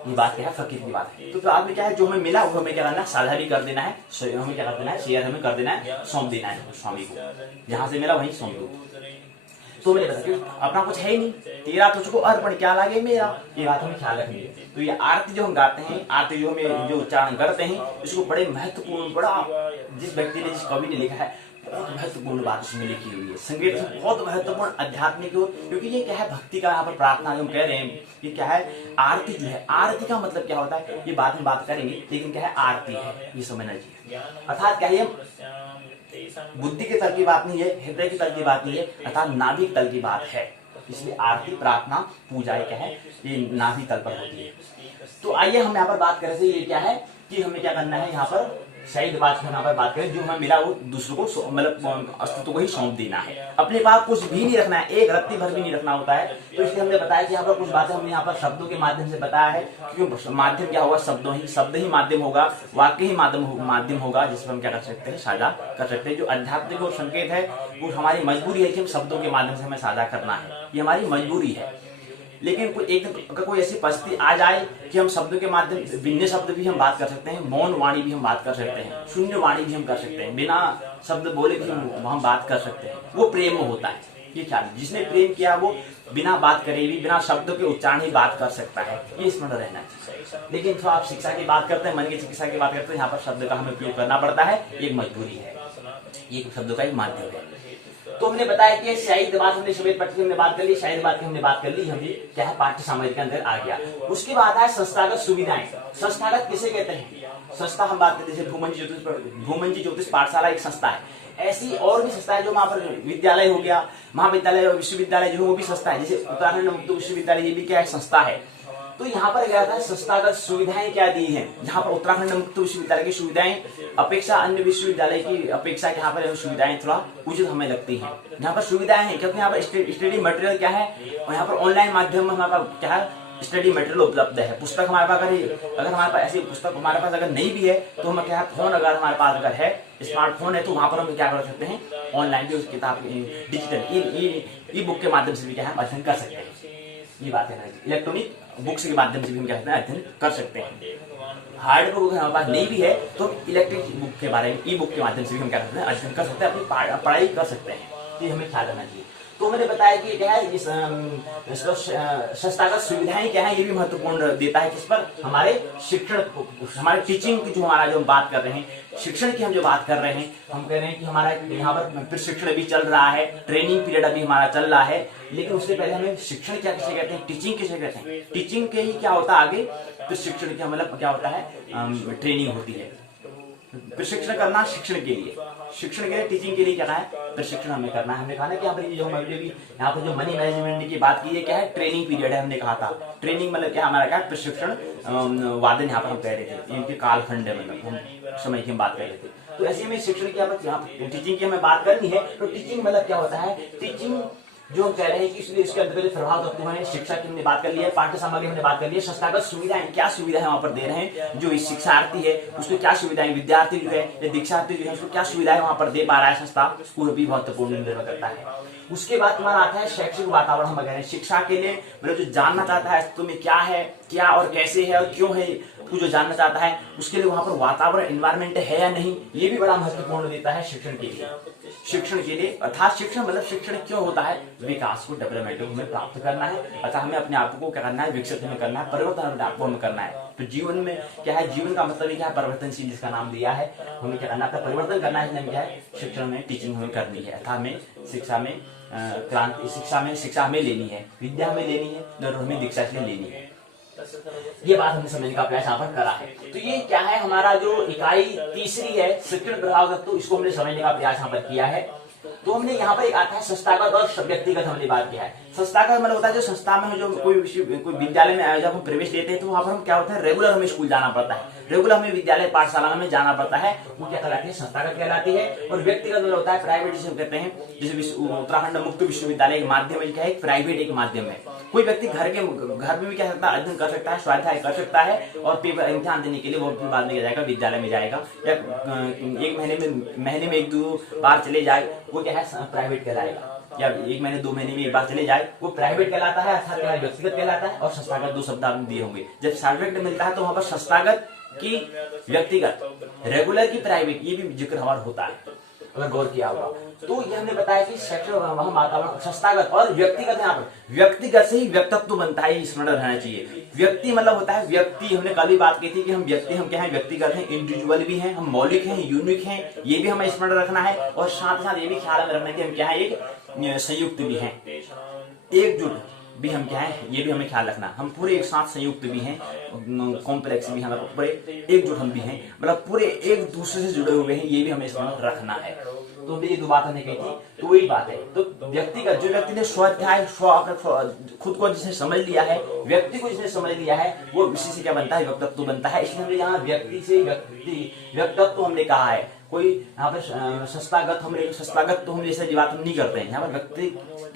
बात क्या है, फकीर की बात है। तो आदमी क्या है, जो हमें मिला वो हमें क्या करना है, साझा भी कर देना है, हमें क्या कर देना है, शेयर हमें कर देना है, सौंप देना है स्वामी को। जहां से मिला वहीं सौंप दो। तो मैंने बताया अपना कुछ है ही नहीं, तेरा तुझको अर्पण, क्या लागे मेरा, ये बात हमें ख्याल रखनी है। तो ये आरती जो हम गाते हैं, आरती जो हमें जो उच्चारण करते हैं, इसको बड़े महत्वपूर्ण, बड़ा जिस व्यक्ति ने, जिस कवि ने लिखा है, बहुत महत्वपूर्ण बात इसमें लिखी हुई है। संगीत से बहुत महत्वपूर्ण आध्यात्मिक, क्योंकि ये क्या है, भक्ति का यहाँ पर प्रार्थना जो हम कह रहे हैं, ये क्या है, आरती जो है। आरती का मतलब क्या होता है, ये बाद में बात करेंगे, लेकिन क्या है, आरती है, ये समझना चाहिए। अर्थात क्या है, बुद्धि के तल की बात नहीं है, हृदय के तल की बात नहीं है, अर्थात नाभि तल की बात है। इसलिए आरती, प्रार्थना, पूजा क्या है, ये नाभि तल पर होती है। तो आइए हम यहाँ पर बात करें, ये क्या है कि हमें क्या करना है, यहाँ पर शायद बात की यहाँ पर बात करें, जो हमें मिला वो दूसरों को मतलब अस्तित्व को ही सौंप देना है, अपने पास कुछ भी नहीं रखना है, एक रत्ती भर भी नहीं रखना होता है। तो इसलिए हमने बताया कि यहाँ पर कुछ बातें हमने यहाँ पर शब्दों के माध्यम से बताया है, क्योंकि माध्यम क्या होगा, शब्द ही माध्यम होगा, वाक्य ही माध्यम होगा, जिसमें हम क्या कर सकते हैं, साझा कर सकते हैं। जो आध्यात्मिक और संकेत है वो हमारी मजबूरी है कि हम शब्दों के माध्यम से हमें साझा करना है, ये हमारी मजबूरी है। लेकिन एक अगर कोई ऐसी परिस्थिति आ जाए कि हम शब्दों के माध्यम, बिना शब्द भी हम बात कर सकते हैं, मौन वाणी भी हम बात कर सकते हैं, शून्य वाणी भी हम कर सकते हैं, बिना शब्द बोले भी हम बात कर सकते हैं, वो प्रेम होता है। ये ख्याल, जिसने प्रेम किया वो बिना बात करे भी, बिना शब्द के उच्चारण ही बात कर सकता है, ये स्मरण रहना चाहिए। लेकिन तो आप शिक्षा की बात करते हैं, मन की चिकित्सा की बात करते हैं, यहाँ पर शब्द का हमें उपयोग करना पड़ता है, एक मजबूरी है, ये शब्दों का एक माध्यम है। तो हमने बताया कि शायद बात हमने सुबह पट्टी हमने बात कर ली, शायद बात की हमने बात कर ली, हमने क्या है पाठ्य सामग्री के अंदर आ गया। उसके बाद है संस्थागत सुविधाएं। संस्थागत किसे कहते हैं? संस्था हम बात करते हैं, जैसे भूमन जी ज्योतिष पाठशाला एक संस्था है, ऐसी और भी संस्था है जो वहां पर विद्यालय हो गया, महाविद्यालय और विश्वविद्यालय जो वो भी संस्था है, जैसे उत्तराखंड मुक्त विश्वविद्यालय, ये भी क्या है, संस्था है। तो यहाँ पर क्या था, संस्थागत सुविधाएं क्या दी हैं, जहाँ पर उत्तराखंड मुक्त विश्वविद्यालय की सुविधाएं अपेक्षा अन्य विश्वविद्यालय की अपेक्षा यहाँ पर सुविधाएं थोड़ा उचित हमें लगती हैं। यहाँ पर सुविधाएं हैं क्योंकि यहाँ पर स्टडी मटेरियल क्या है, और यहाँ पर ऑनलाइन माध्यम में हमारे पास क्या है, स्टडी मटेरियल उपलब्ध है। पुस्तक हमारे पास अगर हमारे पास ऐसी पुस्तक हमारे पास अगर नहीं भी है तो हम क्या है, फोन अगर हमारे पास अगर है, स्मार्टफोन है, तो वहां पर हम क्या कर सकते हैं, ऑनलाइन भी उस किताब डिजिटल ई बुक के माध्यम से भी क्या है अध्ययन कर सकते हैं। ये बात है, इलेक्ट्रॉनिक बुक्स के माध्यम से भी हम क्या अध्ययन कर सकते हैं। हार्ड बुक हमारे पास नहीं भी है तो इलेक्ट्रिक बुक के बारे में, ई बुक के माध्यम से भी हम क्या करते हैं, अध्ययन कर सकते हैं, अपनी पढ़ाई कर सकते हैं। ये हमें ख्याल रखना चाहिए। तो मैंने बताया कि क्या है, इस संस्थागत सुविधाएं क्या है, ये भी महत्वपूर्ण देता है किस पर, हमारे शिक्षण, हमारे टीचिंग की जो हमारा जो हम बात कर रहे हैं, शिक्षण की हम जो बात कर रहे हैं, हम कह रहे हैं कि हमारा यहाँ पर प्रशिक्षण भी चल रहा है, ट्रेनिंग पीरियड अभी हमारा चल रहा है। लेकिन उससे पहले हमें शिक्षण क्या किसे कहते हैं, टीचिंग किसे कहते हैं, टीचिंग के ही क्या होता है आगे, प्रशिक्षण का मतलब क्या होता है, ट्रेनिंग होती है। प्रशिक्षण करना शिक्षण के लिए, शिक्षण के लिए, टीचिंग के लिए क्या है, प्रशिक्षण हमें करना है। हमने कहा ना कि यहाँ पर जो हमने भी यहाँ पर जो मनी मैनेजमेंट की बात की है, क्या है, ट्रेनिंग पीरियड है, हमने कहा था। ट्रेनिंग मतलब क्या, हमारा क्या प्रशिक्षण वादन यहाँ पर हम कह रहे थे, इनके कालखंड है, मतलब हम समय की हम बात कर रहे थे। तो ऐसे में शिक्षण की टीचिंग की हमें बात करनी है। तो टीचिंग मतलब क्या होता है, टीचिंग जो हम कह रहे हैं कि इसके अंदर प्रभाव तत्व है, शिक्षा की हमने बात कर ली है, पाठ्य सामग्री हमने बात कर ली है, संस्थागत सुविधाएं क्या सुविधाएं वहां पर दे रहे हैं, जो शिक्षार्थी है उसको क्या सुविधाएं, विद्यार्थी जो है या दीक्षार्थी जो है उसको क्या सुविधाएं वहां पर दे पा रहा है संस्था, उसको भी महत्वपूर्ण निर्भर करता है। उसके बाद हमारा आता है शैक्षिक वातावरण। हम कह रहे हैं शिक्षा के लिए मतलब जो जानना चाहता है तुम्हें क्या है, क्या और कैसे है और क्यों है, तू जो जानना चाहता है उसके लिए वहां पर वातावरण एनवायरमेंट है या नहीं, ये भी बड़ा महत्वपूर्ण देता है शिक्षण के लिए। शिक्षण के लिए अर्थात शिक्षण मतलब शिक्षण क्यों होता है, विकास को, डेवलपमेंट को हमें प्राप्त करना है, अर्थात हमें अपने आप को क्या करना है, विकसित हमें करना है, परिवर्तन अपने आप को हमें करना है। तो जीवन में क्या है, जीवन का मतलब क्या है, परिवर्तनशील जिसका नाम दिया है, हमें क्या करना है, परिवर्तन करना है। क्या है, शिक्षण में टीचिंग हमें करनी है, अर्थात हमें शिक्षा में क्रांति, शिक्षा हमें लेनी है, विद्या हमें लेनी है और हमें दीक्षा इसलिए लेनी है। ये बात हमने समझने का प्रयास यहाँ पर करा है। तो ये क्या है, हमारा जो इकाई तीसरी है शिक्षण प्रभाव तत्व, इसको हमने समझने का प्रयास यहाँ पर किया है। तो हमने यहाँ पर एक आता है संस्थागत और व्यक्तिगत हमने बात किया है। संस्थागत मतलब होता है जो संस्था में जो कोई विद्यालय में जब हम प्रवेश लेते हैं तो वहां पर हम क्या होता है, रेगुलर हमें स्कूल जाना पड़ता है, रेगुलर हमें विद्यालय पाठशाला में जाना पड़ता है, वो क्या कहलाती है, संस्थागत कहलाती है। और व्यक्तिगत मतलब होता है प्राइवेट, जिसे कहते हैं, जैसे उत्तराखंड मुक्त विश्वविद्यालय के माध्यम क्या है, एक प्राइवेट एक माध्यम है। कोई व्यक्ति घर में भी क्या सकता है, अध्ययन कर सकता है, स्वाध्याय कर सकता है, और पेपर इम्तिहान देने के लिए वो बाद में जाएगा, विद्यालय में जाएगा, या एक महीने में 1-2 बार चले जाए, वो क्या है, प्राइवेट कहलाएगा। या 1 महीने 2 महीने में 1 बार चले जाए, वो प्राइवेट कहलाता है, अर्थात व्यक्तिगत कहलाता है। और संस्थागत 2 शब्द आपने दिए होंगे। जब सर्टिफिकेट मिलता है तो वहां पर संस्थागत की व्यक्तिगत, रेगुलर की प्राइवेट, ये भी जिक्र हमारा होता है, अगर गौर किया होगा। तो ये हमने बताया कि शैक्षणिक वातावरण संस्थागत और व्यक्तिगत, यहाँ पर व्यक्तिगत से ही व्यक्तित्व बनता है, ये स्मरण रहना चाहिए। व्यक्ति मतलब होता है व्यक्ति, हमने कल भी बात की थी कि हम व्यक्ति, हम क्या है, व्यक्तिगत हैं, इंडिविजुअल भी हैं, हम मौलिक हैं, यूनिक हैं, ये भी हमें स्मरण रखना है। और साथ साथ ये भी ख्याल में रखना है कि हम क्या है, एक संयुक्त भी हैं, एकजुट भी हम क्या है, ये भी हमें ख्याल रखना। हम पूरे एक साथ संयुक्त भी हैं, कॉम्प्लेक्स भी हैं, पूरे एकजुट हम भी हैं, मतलब पूरे एक दूसरे से जुड़े हुए हैं, ये भी हमें स्मरण रखना है। तो ये दो बात हमने कही थी, तो वही बात है। तो व्यक्ति का, जो व्यक्ति ने स्वाध्याय खुद को जिसने समझ लिया है, व्यक्ति को जिसने समझ लिया है, वो इसी से क्या बनता है, व्यक्तित्व बनता है। इसलिए हमने यहाँ व्यक्ति से व्यक्तित्व हमने कहा है। कोई यहाँ पे संस्थागत तो हम जैसे बात हम नहीं करते हैं। यहाँ पर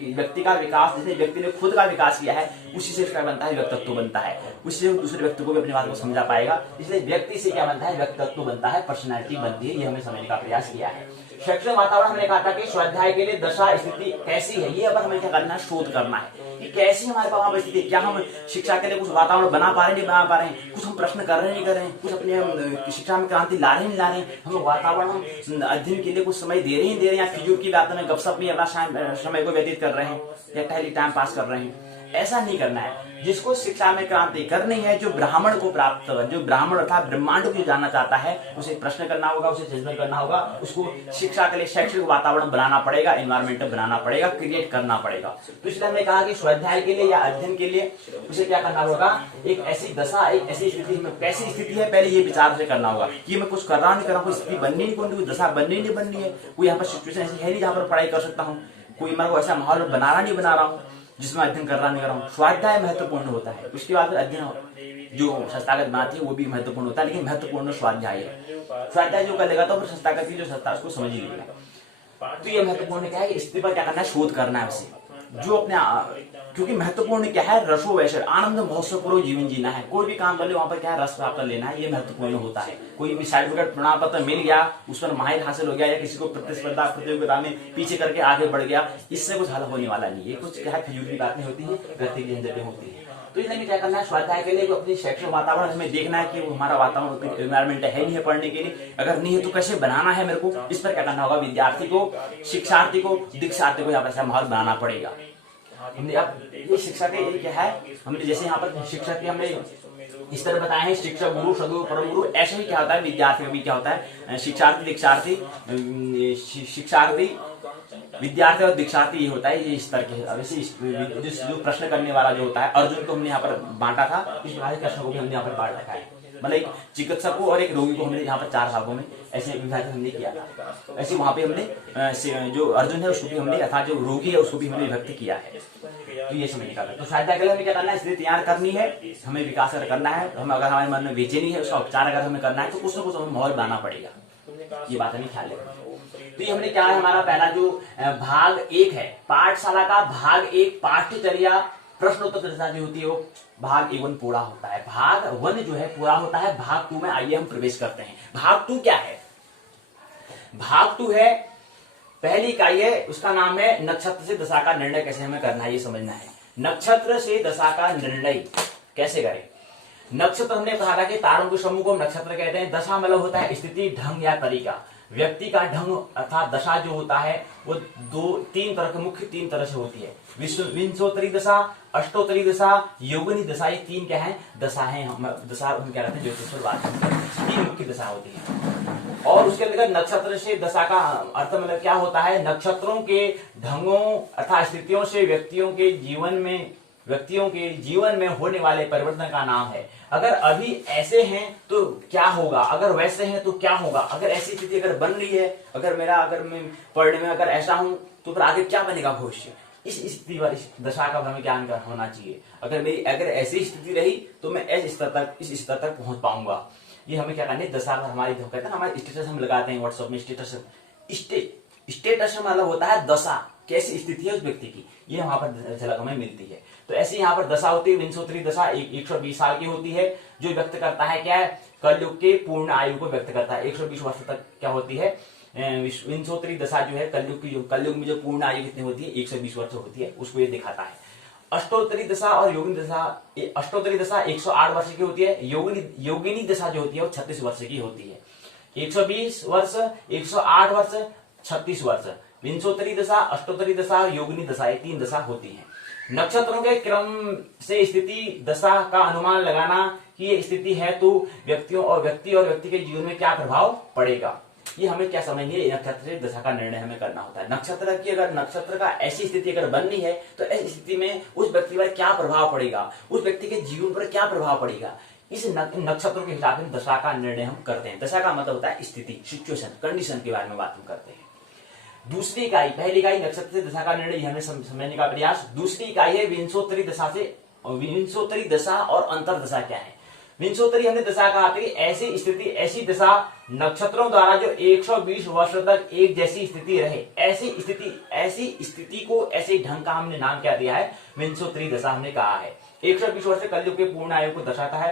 व्यक्ति का विकास, जिसने व्यक्ति ने खुद का विकास किया है, उसी से क्या बनता है, व्यक्तित्व बनता है। उसी से दूसरे व्यक्ति को भी अपनी बात को समझा पाएगा। इसलिए व्यक्ति से क्या बनता है, व्यक्तित्व बनता है, पर्सनैलिटी बनती है। ये हमने समझने का प्रयास किया है। शैक्षिक वातावरण हमने कहा था कि स्वाध्याय के लिए दशा स्थिति कैसी है, ये अब हमें क्या करना है, शोध करना है कि कैसी हमारे पास वहां स्थिति, क्या हम शिक्षा के लिए कुछ वातावरण बना पा रहे हैं, नहीं बना पा रहे हैं, कुछ हम प्रश्न कर रहे हैं, नहीं कर रहे हैं, कुछ अपने शिक्षा में क्रांति ला रहे हैं, नहीं ला रहे हैं, हम वातावरण, हम अध्ययन के लिए कुछ समय दे रहे हैं, या फिजूल की बातों में गपशप में अपना समय को व्यतीत कर रहे हैं, या टहली टाइम पास कर रहे हैं। ऐसा नहीं करना है। जिसको शिक्षा में क्रांति करनी है, जो ब्राह्मण को प्राप्त, जो ब्राह्मण अर्थात ब्रह्मांड को जानना चाहता है, उसे प्रश्न करना होगा, उसे चिंतन करना होगा, उसको शिक्षा के लिए शैक्षिक वातावरण बनाना पड़ेगा, एनवायरमेंट बनाना पड़ेगा, क्रिएट करना पड़ेगा। तो इसलिए हमने कहा कि स्वाध्याय के लिए या अध्ययन के लिए उसे क्या करना होगा, एक ऐसी दशा, एक ऐसी स्थिति में, कैसी स्थिति है पहले ये विचार से करना होगा कि मैं कुछ कर रहा नहीं कर रहा हूँ, कोई स्थिति बननी नहीं, कोई दशा बननी नहीं बननी है, कोई यहाँ पर सिचुएशन ऐसी है नहीं जहाँ पर पढ़ाई कर सकता हूँ, कोई मेरे को ऐसा माहौल बना रहा नहीं बना रहा हूँ जिसमें अध्ययन कर रहा नहीं कर रहा हूँ। स्वाध्याय महत्वपूर्ण होता है। उसके बाद अध्ययन जो संस्थागत बनाती है वो भी महत्वपूर्ण होता है, लेकिन महत्वपूर्ण स्वाध्याय है। स्वाध्याय जो कर लेगा तो फिर संस्थागत की जो संस्था उसको समझ ही लेगा। तो ये महत्वपूर्ण क्या है, स्थिति पर क्या करना है, शोध करना है उसे, जो अपने, क्योंकि महत्वपूर्ण क्या है, रसो वैसे आनंद महोत्सव पूर्वक जीवन जीना है। कोई भी काम कर ले वहां पर क्या है, रस प्राप्त लेना है, ये महत्वपूर्ण होता है। कोई भी सर्टिफिकेट प्रमाण पत्र मिल गया, उस पर माहिर हासिल हो गया, या किसी को प्रतिस्पर्धा प्रतियोगिता में पीछे करके आगे बढ़ गया, इससे कुछ हल होने वाला नहीं है। कुछ क्या है, फिजूल की बातें होती है, व्यक्ति की झंझटें होती है। तो इसलिए क्या करना है, स्वाध्याय के लिए अपनी शैक्षणिक वातावरण हमें देखना है कि वो हमारा वातावरण एनवायरमेंट है नहीं है पढ़ने के लिए, अगर नहीं है तो कैसे बनाना है मेरे को, इस पर क्या करना होगा, विद्यार्थी को, शिक्षार्थी को, दीक्षार्थी को यहाँ पर ऐसा माहौल बनाना पड़ेगा। हमने अब ये शिक्षा के क्या है, हमने जैसे यहाँ पर शिक्षा के हमने इस तरह बताए हैं, शिक्षक गुरु सदगुरु परम गुरु, ऐसे ही क्या होता है विद्यार्थी में भी क्या होता है, शिक्षार्थी दीक्षार्थी, शिक्षार्थी विद्यार्थी और दीक्षार्थी ये होता है, ये स्तर के। अब जो प्रश्न करने वाला जो होता है, अर्जुन को हमने यहाँ पर बांटा था, इस प्रकार कृष्ण को भी हमने यहाँ पर बांट रखा है। मतलब एक चिकित्सक को और एक रोगी को हमने यहाँ पर 4 भागों में ऐसे विभाजन हमने किया था। ऐसे वहां पे हमने जो अर्जुन है उसको भी हमने, अर्थात जो रोगी है उसको भी हमने विभक्त किया है। तो ये समझ निकाला। तो स्वाध्याय के लिए हमें क्या करना है, स्थिति तैयार करनी है, हमें विकास करना है। हम अगर हमारे मन में बेचैनी है, उसका उपचार अगर हमें करना है तो कुछ न कुछ हमें माहौल बनाना पड़ेगा। ये बात हमें ख्याल रखना। तो ये हमने क्या है, हमारा पहला जो भाग 1 है, पाठशाला का भाग 1 पाठ्यचर्या प्रश्नोत्तर चर्चा जो होती है वो भाग 1 पूरा होता है। भाग 1 जो है पूरा होता है। भाग 2 में आइए हम प्रवेश करते हैं। भाग 2 क्या है, भाग 2 है पहली इकाई है, उसका नाम है नक्षत्र से दशा का निर्णय कैसे हमें करना है, ये समझना है। नक्षत्र से दशा का निर्णय कैसे करें। नक्षत्र हमने कहा था कि तारों के समूह को नक्षत्र कहते हैं। दशा मतलब होता है स्थिति, ढंग या तरीका। व्यक्ति का ढंग अर्थात दशा जो होता है वो 3 तरह के, मुख्य 3 तरह से होती है। विंशोत्तरी दशा, अष्टोत्तरी दशा, योगिनी दशा, ये 3 क्या है, दशा है। दशा हम क्या कहते हैं, ज्योतिष बात 3 मुख्य दशा होती है। और उसके अंतर्गत नक्षत्र से दशा का अर्थ मतलब क्या होता है, नक्षत्रों के ढंगों अर्थात स्थितियों से व्यक्तियों के जीवन में होने वाले परिवर्तन का नाम है। अगर अभी ऐसे हैं तो क्या होगा, अगर वैसे हैं तो क्या होगा, अगर ऐसी स्थिति अगर बन रही है, अगर मैं पढ़ने में अगर ऐसा हूं तो फिर आगे क्या बनेगा भविष्य। इस स्थिति पर, इस दशा का हमें ज्ञान होना चाहिए। अगर ऐसी स्थिति रही तो मैं इस स्तर तक पहुंच पाऊंगा। ये हमें क्या करना है, दशा पर हमारी कहते हैं ना, हमारे स्टेटस हम लगाते हैं व्हाट्सएप में, स्टेटस मतलब होता है दशा, कैसी स्थिति है उस व्यक्ति की, ये वहां पर झलक हमें मिलती है। तो ऐसे यहाँ पर दशा होती है। विंशोत्तरी दशा 120 साल की होती है, जो व्यक्त करता है क्या है, कलयुग के पूर्ण आयु को व्यक्त करता है। 120 वर्ष तक क्या होती है, विंशोत्तरी दशा जो है कलयुग में जो पूर्ण आयु कितनी होती है, 120 वर्ष होती है, उसको ये दिखाता है। अष्टोत्तरी दशा और योगिनी दशा, अष्टोत्तरी दशा 108 वर्ष की होती है, योगिनी दशा जो होती है वो 36 वर्ष की होती है। 120 वर्ष, 108 वर्ष, 36 वर्ष, विंशोत्तरी दशा, अष्टोत्तरी दशा और योगिनी दशा, ये 3 दशा होती है। नक्षत्रों के क्रम से स्थिति दशा का अनुमान लगाना कि ये स्थिति है तो व्यक्ति और व्यक्ति के जीवन में क्या प्रभाव पड़ेगा, ये हमें क्या समझिए, नक्षत्र से दशा का निर्णय हमें करना होता है। नक्षत्र का ऐसी स्थिति अगर बननी है तो ऐसी स्थिति में उस व्यक्ति पर क्या प्रभाव पड़ेगा, उस व्यक्ति के जीवन पर क्या प्रभाव पड़ेगा, इस नक्षत्रों के हिसाब से दशा का निर्णय हम करते हैं। दशा का मतलब होता है स्थिति, सिचुएशन, कंडीशन के बारे में बात हम करते हैं। दूसरी इकाई, पहली इकाई नक्षत्र से दशा का निर्णय हमें समझने का प्रयास। दूसरी इकाई है विंशोत्तरी दशा से, विंशोत्तरी दशा और अंतर दशा क्या है। विंशोत्तरी हमने दशा कहा था कि ऐसी स्थिति, ऐसी दशा नक्षत्रों द्वारा जो 120 वर्षों तक एक जैसी स्थिति रहे, ऐसी स्थिति को, ऐसे ढंग का हमने नाम क्या दिया है, विंशोत्तरी दशा हमने कहा है। 120 वर्ष से कलयुग के पूर्ण आयु को दर्शाता है।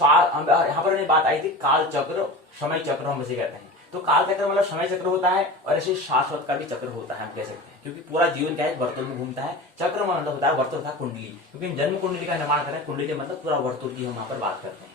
यहाँ पर हमने बात आई थी काल चक्र, समय चक्र हम इसे कहते हैं। तो काल चक्र मतलब समय चक्र होता है, और ऐसे शाश्वत का भी चक्र होता है हम कह सकते हैं, क्योंकि पूरा जीवन क्या है, वर्तुल में घूमता है। चक्र मतलब होता है वर्तुल तथा कुंडली, क्योंकि हम जन्म कुंडली का निर्माण कर रहे हैं। कुंडली मतलब पूरा वर्तुल की हम यहाँ पर बात करते हैं।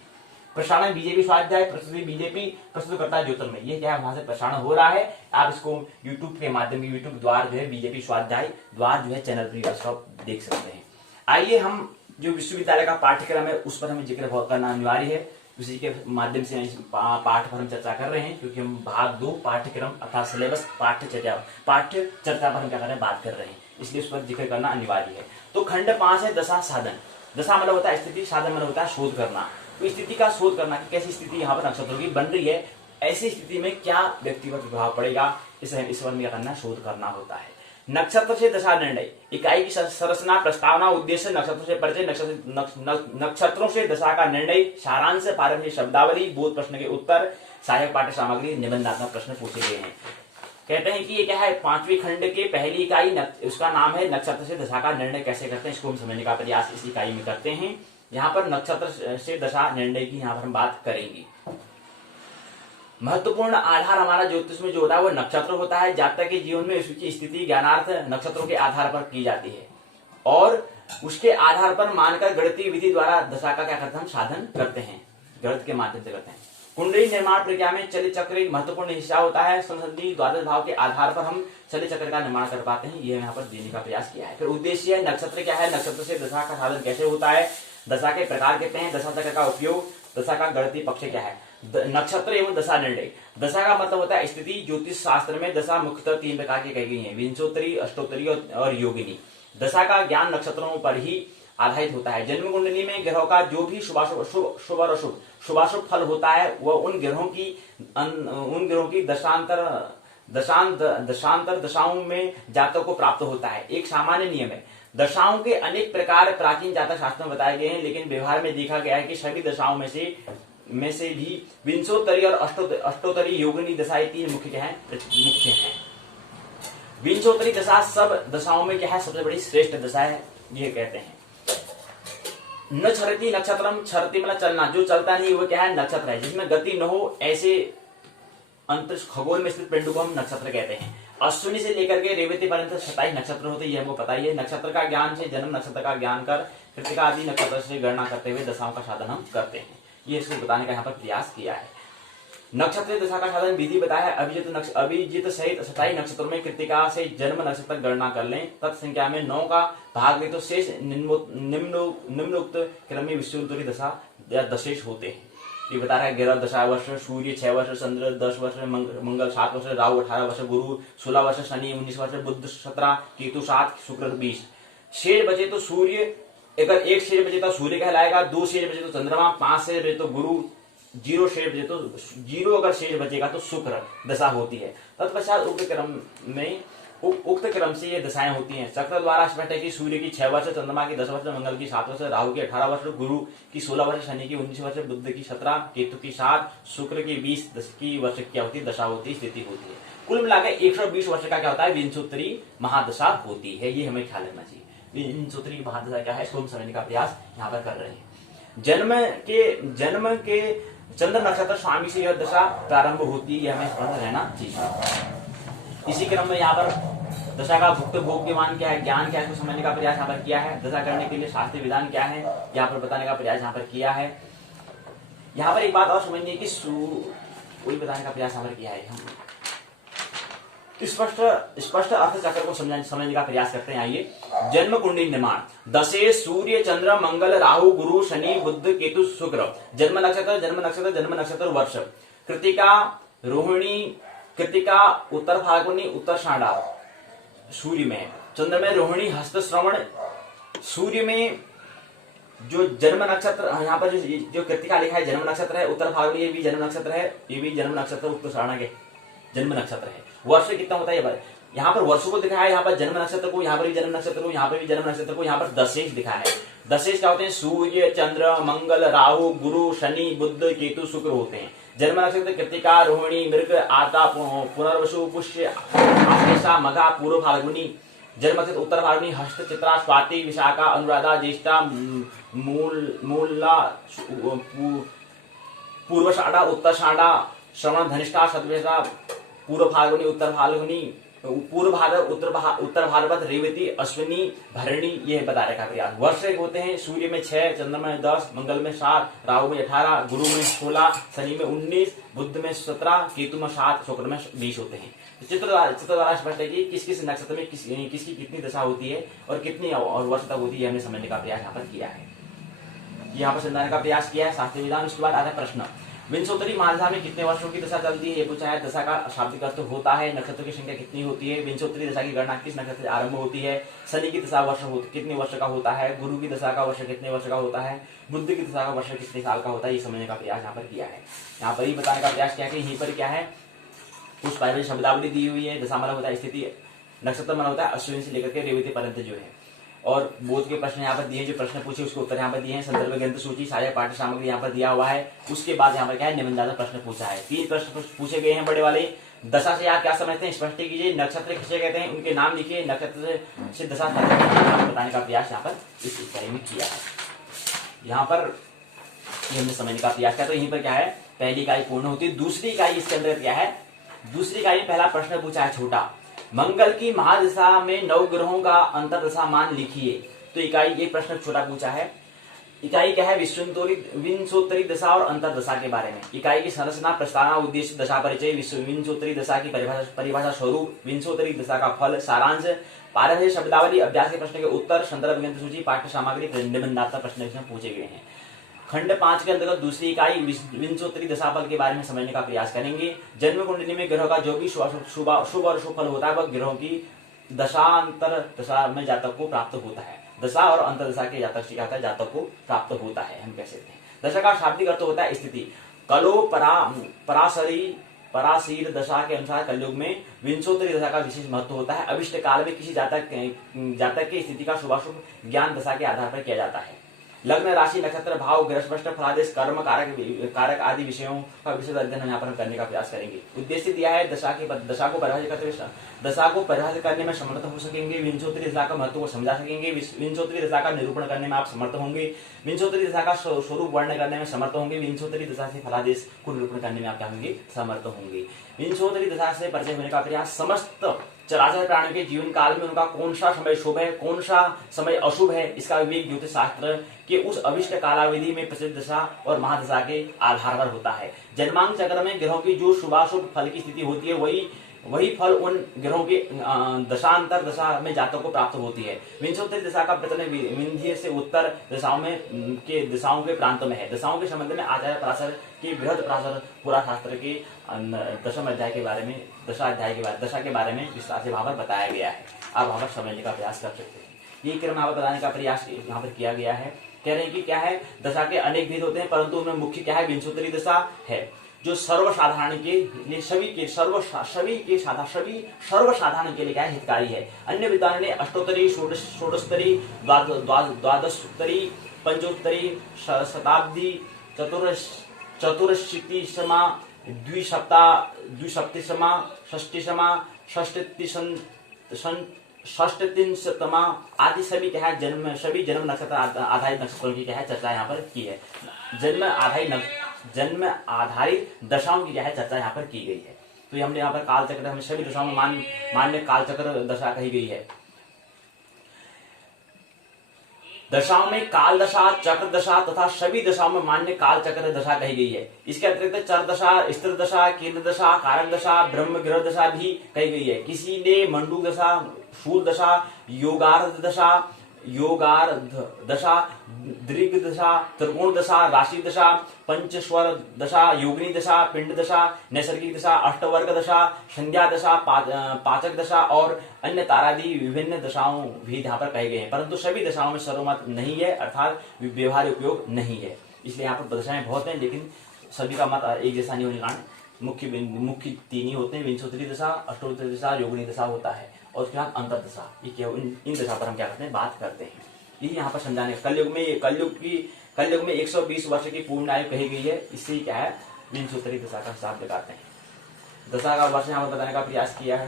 प्रसारण बीजेपी स्वाध्याय, प्रस्तुति बीजेपी, प्रस्तुत करता है ज्योतिर्मय। ये क्या है, वहां से प्रसारण हो रहा है। आप इसको यूट्यूब के माध्यम, यूट्यूब द्वार जो है बीजेपी स्वाध्याय द्वार जो है चैनल पर देख सकते हैं। आइए हम जो विश्वविद्यालय का पाठ्यक्रम है उस पर हमें जिक्र करना अनिवार्य है। उसी के माध्यम से पाठ पर हम चर्चा कर रहे हैं, क्योंकि हम भाग 2 पाठ्यक्रम अर्थात सिलेबस पाठ्य चर्चा पर हम क्या कर रहे हैं, बात कर रहे हैं, इसलिए उस पर जिक्र करना अनिवार्य है। तो खंड 5 है दशा साधन। दशा मतलब होता है स्थिति, साधन मतलब होता है शोध करना। तो स्थिति का शोध करना कि कैसी स्थिति यहाँ पर नक्षत्रों की बन रही है, ऐसी स्थिति में क्या व्यक्तिगत प्रभाव पड़ेगा, इस पर क्या करना, शोध करना होता है। नक्षत्र से दशा निर्णय, इकाई की संरचना, प्रस्तावना, उद्देश्य, नक्षत्रों से परिचय, नक्षत्रों से दशा का निर्णय, सारांश, पारंपरिक शब्दावली, बोध प्रश्न के उत्तर, सहायक पाठ्य सामग्री, निबंधात्मक प्रश्न पूछे गए हैं। कहते हैं कि ये क्या है, 5वीं खंड के पहली इकाई, उसका नाम है नक्षत्र से दशा का निर्णय कैसे करते हैं, इसको हम समझने का प्रयास इस इकाई में करते हैं। यहाँ पर नक्षत्र से दशा निर्णय की यहाँ पर हम बात करेंगे। महत्वपूर्ण आधार हमारा ज्योतिष में जो होता है वो नक्षत्र होता है। जातक के जीवन में उसकी स्थिति ज्ञानार्थ नक्षत्रों के आधार पर की जाती है, और उसके आधार पर मानकर गणितीय विधि द्वारा दशा का क्या करते हैं, हम साधन करते हैं, गणित के माध्यम से करते हैं। कुंडली निर्माण प्रक्रिया में चलित चक्र एक महत्वपूर्ण हिस्सा होता है। संसदीय द्वादश भाव के आधार पर हम चलित चक्र का निर्माण कर पाते हैं, ये यहाँ पर देने का प्रयास किया है। फिर उद्देश्य है, नक्षत्र क्या है, नक्षत्र से दशा का साधन कैसे होता है, दशा के प्रकार कहते हैं, दशा चक्र का उपयोग, दशा का गणितीय पक्ष क्या है, नक्षत्र एवं दशा निर्णय। दशा का मतलब होता है स्थिति। ज्योतिष शास्त्र में दशा मुख्यतः 3 प्रकार की कही गई है, विंशोत्तरी, अष्टोत्तरी और योगिनी। दशा का ज्ञान नक्षत्रों पर ही आधारित होता है। जन्म कुंडली में ग्रहों का जो भी शुभाशुभ फल होता है वह उन ग्रहों की दशांतर दशाओं में जातक को प्राप्त होता है। एक सामान्य नियम है, दशाओं के अनेक प्रकार प्राचीन जातक शास्त्र में बताए गए हैं, लेकिन व्यवहार में देखा गया है कि सभी दशाओं में से भी विंशोत्तरी और अष्टोत्तरी योगिनी दशाएं 3 मुख्य हैं। विंशोत्तरी दशा सब दशाओं में क्या है, सबसे बड़ी श्रेष्ठ दशा है, ये कहते हैं। न छरति नक्षत्रम, छरति मतलब चलना, जो चलता नहीं वो क्या है, नक्षत्र है। जिसमें गति न हो ऐसे अंतरिक्ष खगोल में स्थित पिंड को हम नक्षत्र कहते हैं। अश्विनी से लेकर के रेवती पर्यंत 27 नक्षत्र होते हैं, ये हमको पता ही है। नक्षत्र का ज्ञान से जन्म नक्षत्र का ज्ञान कर कृतिका आदि नक्षत्र से गणना करते हुए दशाओं का साधन हम करते हैं, ये इसको बताने का यहाँ पर प्रयास किया है। नक्षत्र दशा का साधन विधि बताया है। अभिजित सहित 27 नक्षत्रों में कृतिका से जन्म नक्षत्र गणना कर लें, तत्संख्या में 9 का भाग ले तो शेष निम्नोक्त क्रम में विश्वोत्तरी दशा या दशेश होते हैं। ये बता रहा है 11 दशा वर्ष, सूर्य 6 वर्ष, चंद्र 10 वर्ष, मंगल 7 वर्ष, राहु 18 वर्ष, गुरु 16 वर्ष, शनि 19 वर्ष, बुध 17, केतु 7, शुक्र 20। शेष बचे तो सूर्य, अगर 1 शेष बचे तो सूर्य कहलाएगा, 2 शेष बचे तो चंद्रमा, 5 शेष बचे तो गुरु, 0 शेष बचे तो 0 अगर शेष बचेगा तो शुक्र दशा होती है। तत्पश्चात उक्त क्रम से ये दशाएं होती हैं। चक्र द्वारा स्पष्ट है कि सूर्य की 6 वर्ष, चंद्रमा की 10 वर्ष, मंगल की 7 वर्ष, राहु की 18 वर्ष, गुरु की 16 वर्ष, शनि की 19 वर्ष, बुध की 17, केतु की 7, शुक्र की 20 की वर्ष क्या होती है, दशा होती है, स्थिति होती है। कुल मिलाकर 120 वर्ष का क्या होता है, विंशोत्तरी महादशा होती है, ये हमें ख्याल रखना चाहिए। विंशोत्तरी महादशा क्या है, इसको हम समझने का प्रयास यहाँ पर कर रहे हैं। जन्म के चंद्र नक्षत्र स्वामी से यह दशा प्रारंभ होती है, यह हमें स्मरण रहना चाहिए। इसी क्रम में यहाँ पर दशा का भुक्त भोग्यमान क्या है, ज्ञान क्या है, इसको समझने का प्रयास यहाँ पर किया है। दशा करने के लिए शास्त्रीय विधान क्या है, यहाँ पर बताने का प्रयास यहाँ पर किया है। यहाँ पर एक बात और समझनी है कि वही बताने का प्रयास यहाँ पर किया है। हम स्पष्ट अर्थ चक्र को समझने का प्रयास करते हैं। आइए, जन्म कुंडली निर्माण, दशे सूर्य चंद्र मंगल राहु गुरु शनि बुध केतु शुक्र। जन्म नक्षत्र वर्ष, कृतिका रोहिणी, कृतिका उत्तर फाल्गुनी उत्तर शांडा सूर्य में, चंद्र में रोहिणी हस्त श्रवण, सूर्य में जो जन्म नक्षत्र यहाँ पर जो कृतिका लिखा है जन्म नक्षत्र है, उत्तर फाल्गुनी ये भी जन्म नक्षत्र है, ये भी जन्म नक्षत्र उत्तर श्रावण के जन्म नक्षत्र है। वर्ष कितना होता है, यहाँ पर वर्षों को दिखाया है, यहाँ पर जन्म नक्षत्र को, यहाँ पर भी जन्म नक्षत्र को, यहाँ पर भी जन्म नक्षत्र को, यहाँ पर दशेश दिखा है। दशेश क्या होते हैं? सूर्य, चंद्र, मंगल, राहु, गुरु, शनि, बुध, केतु, शुक्र होते हैं। जन्म नक्षत्र कृत्तिका, रोहिणी, मृग, आता, पुनर्वसु, पुष्य, आश्लेषा, मघा, पूर्व फाल्गुनी। जन्म नक्षत्र उत्तर फाल्गुनी, हस्त, चित्रा, स्वाति, विशाखा, अनुराधा, ज्येष्ठा, मूला, पूर्वाषाढ़ा, उत्तराषाढ़ा, श्रवण, धनिष्ठा, शतभिषा, पूर्व फाल्गुनी, उत्तर फाल्गुनी, पूर्व भाद्रपद, उत्तर भाद्रपद, रेवती, अश्विनी, भरणी, ये बता रखा है। वर्ष होते हैं सूर्य में 6, चंद्रमा में 10, मंगल में 7, राहु में 18, गुरु में 16, शनि में 19, बुध में 17, केतु में 7, शुक्र में 20 होते हैं। चित्र द्वारा स्पष्ट है कि किस किस नक्षत्र में किसकी कितनी दशा होती है और कितनी और वर्ष तक होती है, हमने समझने का प्रयास यहाँ पर किया है। यहाँ पर समझाने का प्रयास किया है शास्त्रीय विधान। उसके बाद आता है प्रश्न, विंशोत्तरी महादशा में कितने वर्षों की दशा चलती है, ये पूछा है। दशा का शाब्दिक अर्थ होता है, नक्षत्रों की संख्या कितनी होती है, विंशोत्तरी दशा की गणना किस नक्षत्र से आरंभ होती है, शनि की दशा वर्ष कितने वर्ष का होता है, गुरु की दशा का वर्ष कितने वर्ष का होता है, बुध की दशा का वर्ष कितने साल का होता है, ये समझने का प्रयास यहाँ पर किया है। यहाँ पर ही बताने का प्रयास किया है कि यहीं पर क्या है, कुछ प्राइवेट शब्दावली दी हुई है। दशा मतलब होता है स्थिति, नक्षत्र मतलब होता है अश्विनी से लेकर के रेवती पर्यंत जो है। और बोध के प्रश्न यहाँ पर दिए, जो प्रश्न पूछे उसके उत्तर यहाँ पर दिए हैं। संदर्भ ग्रंथ सूची, साझा पाठ्य सामग्री यहाँ पर दिया हुआ है। उसके बाद यहाँ पर क्या है, निबंधात्मक प्रश्न पूछा है। 3 प्रश्न पूछे गए हैं बड़े वाले। दशा से आप क्या समझते हैं, स्पष्ट कीजिए। नक्षत्र किसे कहते हैं, उनके नाम लिखिए। नक्षत्र से दशा बताने का प्रयास यहाँ पर इस इकाई में किया है। यहाँ पर हमने समझने का प्रयास किया। तो यहीं पर क्या है, पहली इकाई पूर्ण होती है। दूसरी इकाई इसके अंदर क्या है, दूसरी इकाई में पहला प्रश्न पूछा है छोटा, मंगल की महादशा में 9 ग्रहों का अंतर्दशा मान लिखिए। तो इकाई ये प्रश्न छोटा पूछा है। इकाई क्या है, विंशोत्तरी दशा और अंतर्दशा के बारे में। इकाई की संरचना, प्रस्तावना, उद्देश्य, दशा परिचय, विंशोत्तरी दशा की परिभाषा स्वरूप, विंशोत्तरी दशा का फल, सारांश, पारंपरिक शब्दावली, अभ्यास के प्रश्न के उत्तर, संदर्भ ग्रंथ सूची, पाठ्य सामग्री, निबंधात्मक प्रश्न इसमें पूछे गए हैं। खंड 5 के अंतर्गत दूसरी इकाई विंशोत्तरी दशाफल के बारे में समझने का प्रयास करेंगे। जन्म कुंडली में ग्रह का जो भी शुभ और अशुभ फल होता है वह ग्रहों की दशांतर दशा में जातक को प्राप्त होता है। दशा और अंतर दशा के जातक से क्या होता है, जातक को प्राप्त होता है, हम कह सकते हैं। दशा का शाब्दिक अर्थ होता है स्थिति। कलो पराशीर दशा के अनुसार कलयुग में विंशोत्तरी दशा का विशेष महत्व होता है। अभिष्ट काल में किसी जातक की स्थिति का शुभाशुभ ज्ञान दशा के आधार पर किया जाता है। लग्न, राशि, नक्षत्र, भाव, ग्रहस्पष्ट, फलादेश, कर्म कारक आदि विषयों का विशेष अध्ययन यहाँ पर करने का प्रयास करेंगे। उद्देश्य दिया है दशा को परिभाषित करने में समर्थ हो सकेंगे। विंशोत्तरी दशा का महत्व को समझा सकेंगे। विंशोत्तरी दशा का निरूपण करने में आप समर्थ होंगे। विंशोत्तरी दशा का स्वरूप वर्णन करने में समर्थ होंगे। विंशोत्तरी दशा से फलादेश को निरूपण करने में आप क्या होंगे, समर्थ होंगे। विंशोत्तरी दशा से परिचय होने का प्रयास, समस्त चराचर प्राणी के जीवन काल में उनका कौन सा समय शुभ है, कौन सा समय अशुभ है, इसका विवेक ज्योतिष शास्त्र के उस अभिष्ट कालावधि में प्रसिद्ध दशा और महादशा के आधार पर होता है। जन्मांक चक्र में ग्रहों की जो शुभाशुभ फल की स्थिति होती है वही फल उन ग्रहों के दशांतर दशा में जातक को प्राप्त होती है। विंशोत्तरी दशा का प्रचलन विंध्य से उत्तर दिशाओं के प्रांतों में है। दशाओं के संबंध में आचार्य पराशर के बृहद पराशर पुरा शास्त्र के 10वें अध्याय के बारे में, दशा के बारे में विस्तार से वहां पर बताया गया है। आप वहां पर समझने का प्रयास कर सकते हैं। ये क्रम यहाँ पर बताने का प्रयास यहाँ पर किया गया है। कह रहे हैं कि क्या है, दशा के अनेक भेद होते हैं, परंतु उनमें मुख्य क्या है, विंशोत्तरी दशा है, जो सर्वसाधारण के लिए सभी सर्वसाधारण के लिए क्या है, हितकारी है। अन्य विद्वानों ने अष्टोत्तरी, षोडशोत्तरी, द्वादशोत्तरी, पंचोत्तरी, शताब्दी, चतुर्शीतिशमा, द्विसप्ततिशमा, षष्टिशमा, षष्टिशतमा आदि सभी क्या है, जन्म नक्षत्र आधारित नक्षत्रों की क्या है, चर्चा यहाँ पर की है। जन्म आधारित दशाओं की क्या है, चर्चा यहाँ पर की गई है। तो ये हमने यहाँ पर काल चक्र, हमें सभी दशाओं में मान्य काल चक्र दशा कही गई है। दशाओं में काल दशा, चक्र दशा तथा सभी दशाओं में मान्य काल चक्र दशा कही गई है। इसके अतिरिक्त चर दशा, स्थिर दशा, केंद्र दशा, कारक दशा, ब्रह्म ग्रह दशा भी कही गई है। किसी ने मंडूक दशा, शूल दशा, योगार्ध दशा, दृग दशा, त्रिकोण दशा, राशि दशा, पंचस्वर दशा, योगिनी दशा, पिंड दशा, नैसर्गिक दशा, अष्टवर्ग दशा, संध्या दशा, पाचक दशा और अन्य तारादि विभिन्न दशाओं भी यहाँ पर कहे गए हैं, परंतु सभी दशाओं में सर्वमत नहीं है, अर्थात व्यवहार उपयोग नहीं है। इसलिए यहाँ पर दशाएं बहुत हैं, लेकिन सभी का मत एक जैसा नहीं होने के कारण मुख्य तीन ही होते हैं, विंशोत्तरी दशा, अष्टोत्तरी दशा, योगिनी दशा होता है, और उसके बाद अंतर दशा। ये क्या, इन दशा पर हम क्या करते हैं, बात करते हैं। ये यहाँ पर समझाने, कलयुग में 120 वर्ष की पूर्ण आयु कही गई है, इससे क्या है, विंशोत्तरी दशा का हिसाब लगाते हैं। दशा का वर्ष यहाँ पर बताने का प्रयास किया है।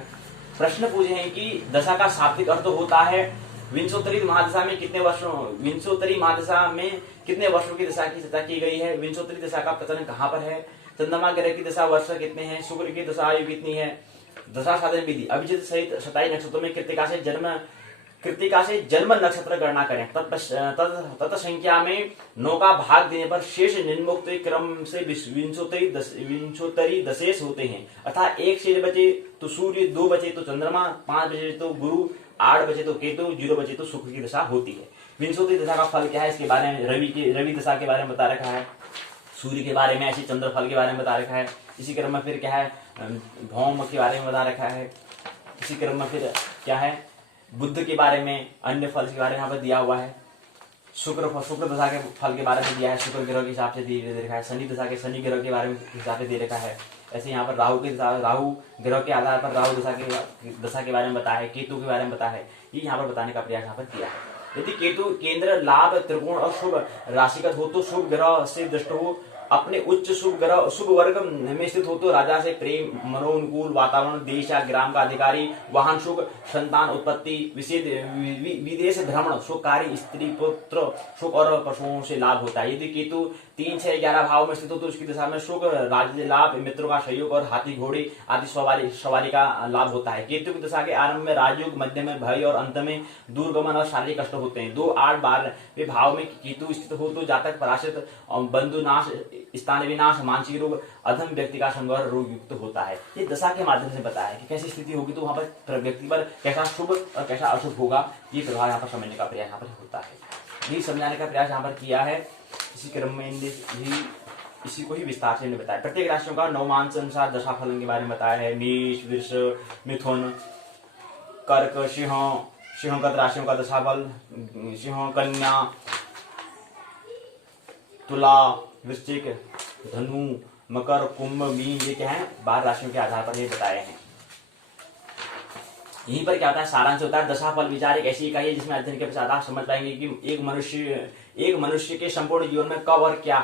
प्रश्न पूछे हैं कि दशा का शाब्दिक अर्थ होता है, विंशोत्तरी महादशा में कितने वर्षों, विंशोत्तरी महादशा में कितने वर्षों की दशा की चर्चा की गई है, विंशोत्तरी दशा का प्रचलन कहाँ पर है, चंद्रमा ग्रह की दशा वर्ष कितने हैं, शुक्र की दशा आयु कितनी है, दशा साधन विधि, अभिजित सहित 27 नक्षत्रों में कृतिका से जन्म नक्षत्र गणना करें, तत् संख्या में 9 का भाग देने पर शेष निम्नोक्त क्रम से विंशोत्तरी दशेश होते हैं, अर्थात 1 शेष बचे तो सूर्य, 2 बचे तो चंद्रमा, 5 बचे तो गुरु, 8 बचे तो केतु, 0 बचे तो शुक्र की दशा होती है। विंशोत्तरी दशा का फल क्या है, इसके बारे में रवि दशा के बारे में बता रखा है, सूर्य के बारे में, ऐसे चंद्र फल के बारे में बता रखा है। इसी क्रम में फिर क्या है, भौम के बारे में बता रखा है। इसी क्रम में फिर क्या है, बुद्ध के बारे में, अन्य फल के बारे में यहाँ पर दिया हुआ है। शुक्र दशा के फल के बारे में दिया है, शुक्र ग्रह के हिसाब से दे रखा है। शनि दशा के शनि ग्रह के बारे में हिसाब से दे रखा है। ऐसे यहाँ पर राहु ग्रह के आधार पर राहु दशा के बारे में बताया है, केतु के बारे में बताया है। ये यहाँ पर बताने का प्रयास यहाँ पर किया है। यदि केतु केंद्र, लाभ, त्रिकोण और शुभ राशिगत हो तो शुभ ग्रह से दृष्ट हो, अपने उच्च शुभ वर्ग में स्थित हो तो राजा से प्रेम, मनोनुकूल वातावरण, देश या ग्राम का अधिकारी, वाहन सुख, संतान उत्पत्ति, विदेश भ्रमण, सुख, कार्य, स्त्री पुत्र सुख और पशुओं से लाभ होता है। यदि केतु 3, 6, 11 भाव में स्थित हो तो उसकी दशा में सुख, राज्य लाभ, मित्रों का सहयोग और हाथी घोड़े आदि सवारी का लाभ होता है। केतु की दशा के आरंभ में राजयोग, मध्य में भय और अंत में दूरगमन और शारीरिक कष्ट होते हैं। 2, 8, 12 भाव में केतु स्थित हो तो जातक पराजित, बंधु नाश, स्थान विनाश, मानसिक रोग, अधम व्यक्ति का संघर्ष रोग युक्त होता है। ये दशा के माध्यम से बताया है कि कैसी स्थिति होगी तो वहां पर व्यक्ति पर कैसा शुभ और कैसा अशुभ होगा, ये प्रभाव यहाँ पर समझने का प्रयास यहाँ पर होता है। ये समझाने का प्रयास यहाँ पर किया है। इसी क्रम में इसी को ही विस्तार से बताया। प्रत्येक राशियों का नवमांश अनुसार दशा फलन के बारे में बताया है। मेष, वृष, मिथुन, कर्क, सिंहगत राशियों का दशाफल, सिंह, कन्या, तुला, वृश्चिक, धनु, मकर, कुंभ, मीन, ये क्या है, 12 राशियों के आधार पर ये बताए हैं। यहीं पर क्या होता है, सारांश होता है। दशाफल विचार एक ऐसी इकाई है जिसमें अध्ययन के पश्चात आप समझ पाएंगे कि एक मनुष्य के संपूर्ण जीवन में कब और क्या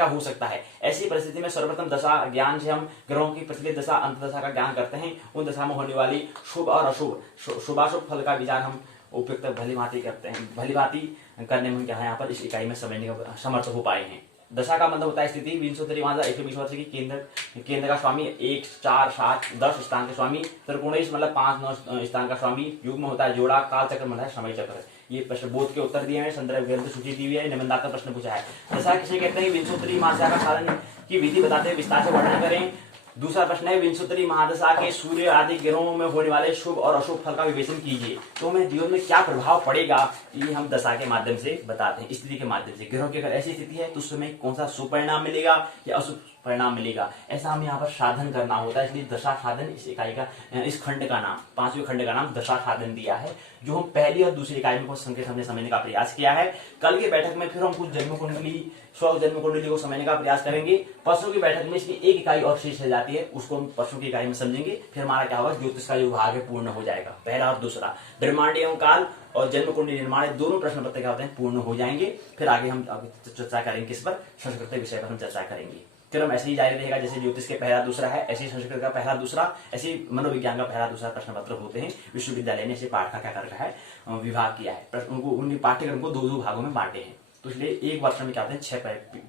हो सकता है। ऐसी परिस्थिति में सर्वप्रथम दशा ज्ञान से हम ग्रहों की प्रचलित दशा, अंत दशा का ज्ञान करते हैं। उन दशा में होने वाली शुभ और अशुभ, शुभाशुभ फल का विचार हम उपयुक्त भलीभांति करते हैं। भलीभांति करने में क्या है, यहाँ पर इस इकाई में समझने का समर्थ हो पाए हैं। दशा का मतलब होता है स्थिति। विंशोत्तरी महादशा 120 वर्ष की केंद्र का स्वामी, 1, 4, 7, 10 स्थान के स्वामी, त्रिकोणेश मतलब 5, 9 स्थान का स्वामी, युग्म होता है जोड़ा, काल चक्र मतलब समय चक्र। ये प्रश्न बोध के उत्तर दिए हैं, संदर्भ ग्रंथ सूची दी हुई है, निबंधात्मक प्रश्न पूछा है। दशा किसे कहते हैं, विंशोत्तरी महादशा का साधन की विधि बताते हैं, विस्तार से वर्णन करें। दूसरा प्रश्न है, विंशोत्तरी महादशा के सूर्य आदि ग्रहों में होने वाले शुभ और अशुभ फल का विवेचन कीजिए, तो हमें जीवन में क्या प्रभाव पड़ेगा, ये हम दशा के माध्यम से बताते हैं। स्थिति के माध्यम से, ग्रहों की अगर ऐसी स्थिति है तो उस समय कौन सा शुभ परिणाम मिलेगा या अशुभ परिणाम मिलेगा, ऐसा हमें यहाँ पर साधन करना होता है। इसलिए दशा साधन इस इकाई का, इस खंड का नाम, 5वें खंड का नाम दशा साधन दिया है, जो हम पहली और दूसरी इकाई में कुछ संकेत हमने समझने का प्रयास किया है। कल की बैठक में फिर हम कुछ जन्म कुंडली, स्व जन्म कुंडली को समझने का प्रयास करेंगे। परसों की बैठक में इसकी एक इकाई और शेष रह जाती है, उसको हम परसों की इकाई में समझेंगे। फिर हमारा क्या होगा, ज्योतिष का जो भाग है पूर्ण हो जाएगा। पहला और दूसरा, ब्रह्मांड एवं काल और जन्म कुंडली निर्माण, दोनों प्रश्न पत्र क्या होते हैं, पूर्ण हो जाएंगे। फिर आगे हम चर्चा करेंगे किस पर, संस्कृत के विषय पर हम चर्चा करेंगे। क्रम ऐसे ही जारी रहेगा, जैसे ज्योतिष के पहला दूसरा है, ऐसे संस्कृत का पहला दूसरा, ऐसे मनोविज्ञान का पहला दूसरा प्रश्न पत्र होते हैं। विश्वविद्यालय ने ऐसे पाठ का क्या कर रखा है, विभाग किया है। उनको उन्हीं पाठ्यक्रम को 2 भागों में बांटे हैं, तो इसलिए एक वर्ष में क्या होते हैं, 6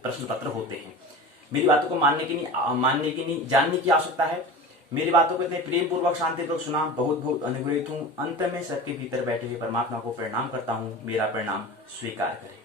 प्रश्न पत्र होते हैं। मेरी बातों को जानने की आवश्यकता है। मेरी बातों को इतने प्रेम पूर्वक, शांतिपूर्वक सुना, बहुत बहुत अनुग्रहित हूँ। अंत में सबके भीतर बैठे हुए परमात्मा को प्रणाम करता हूँ। मेरा प्रणाम स्वीकार करें।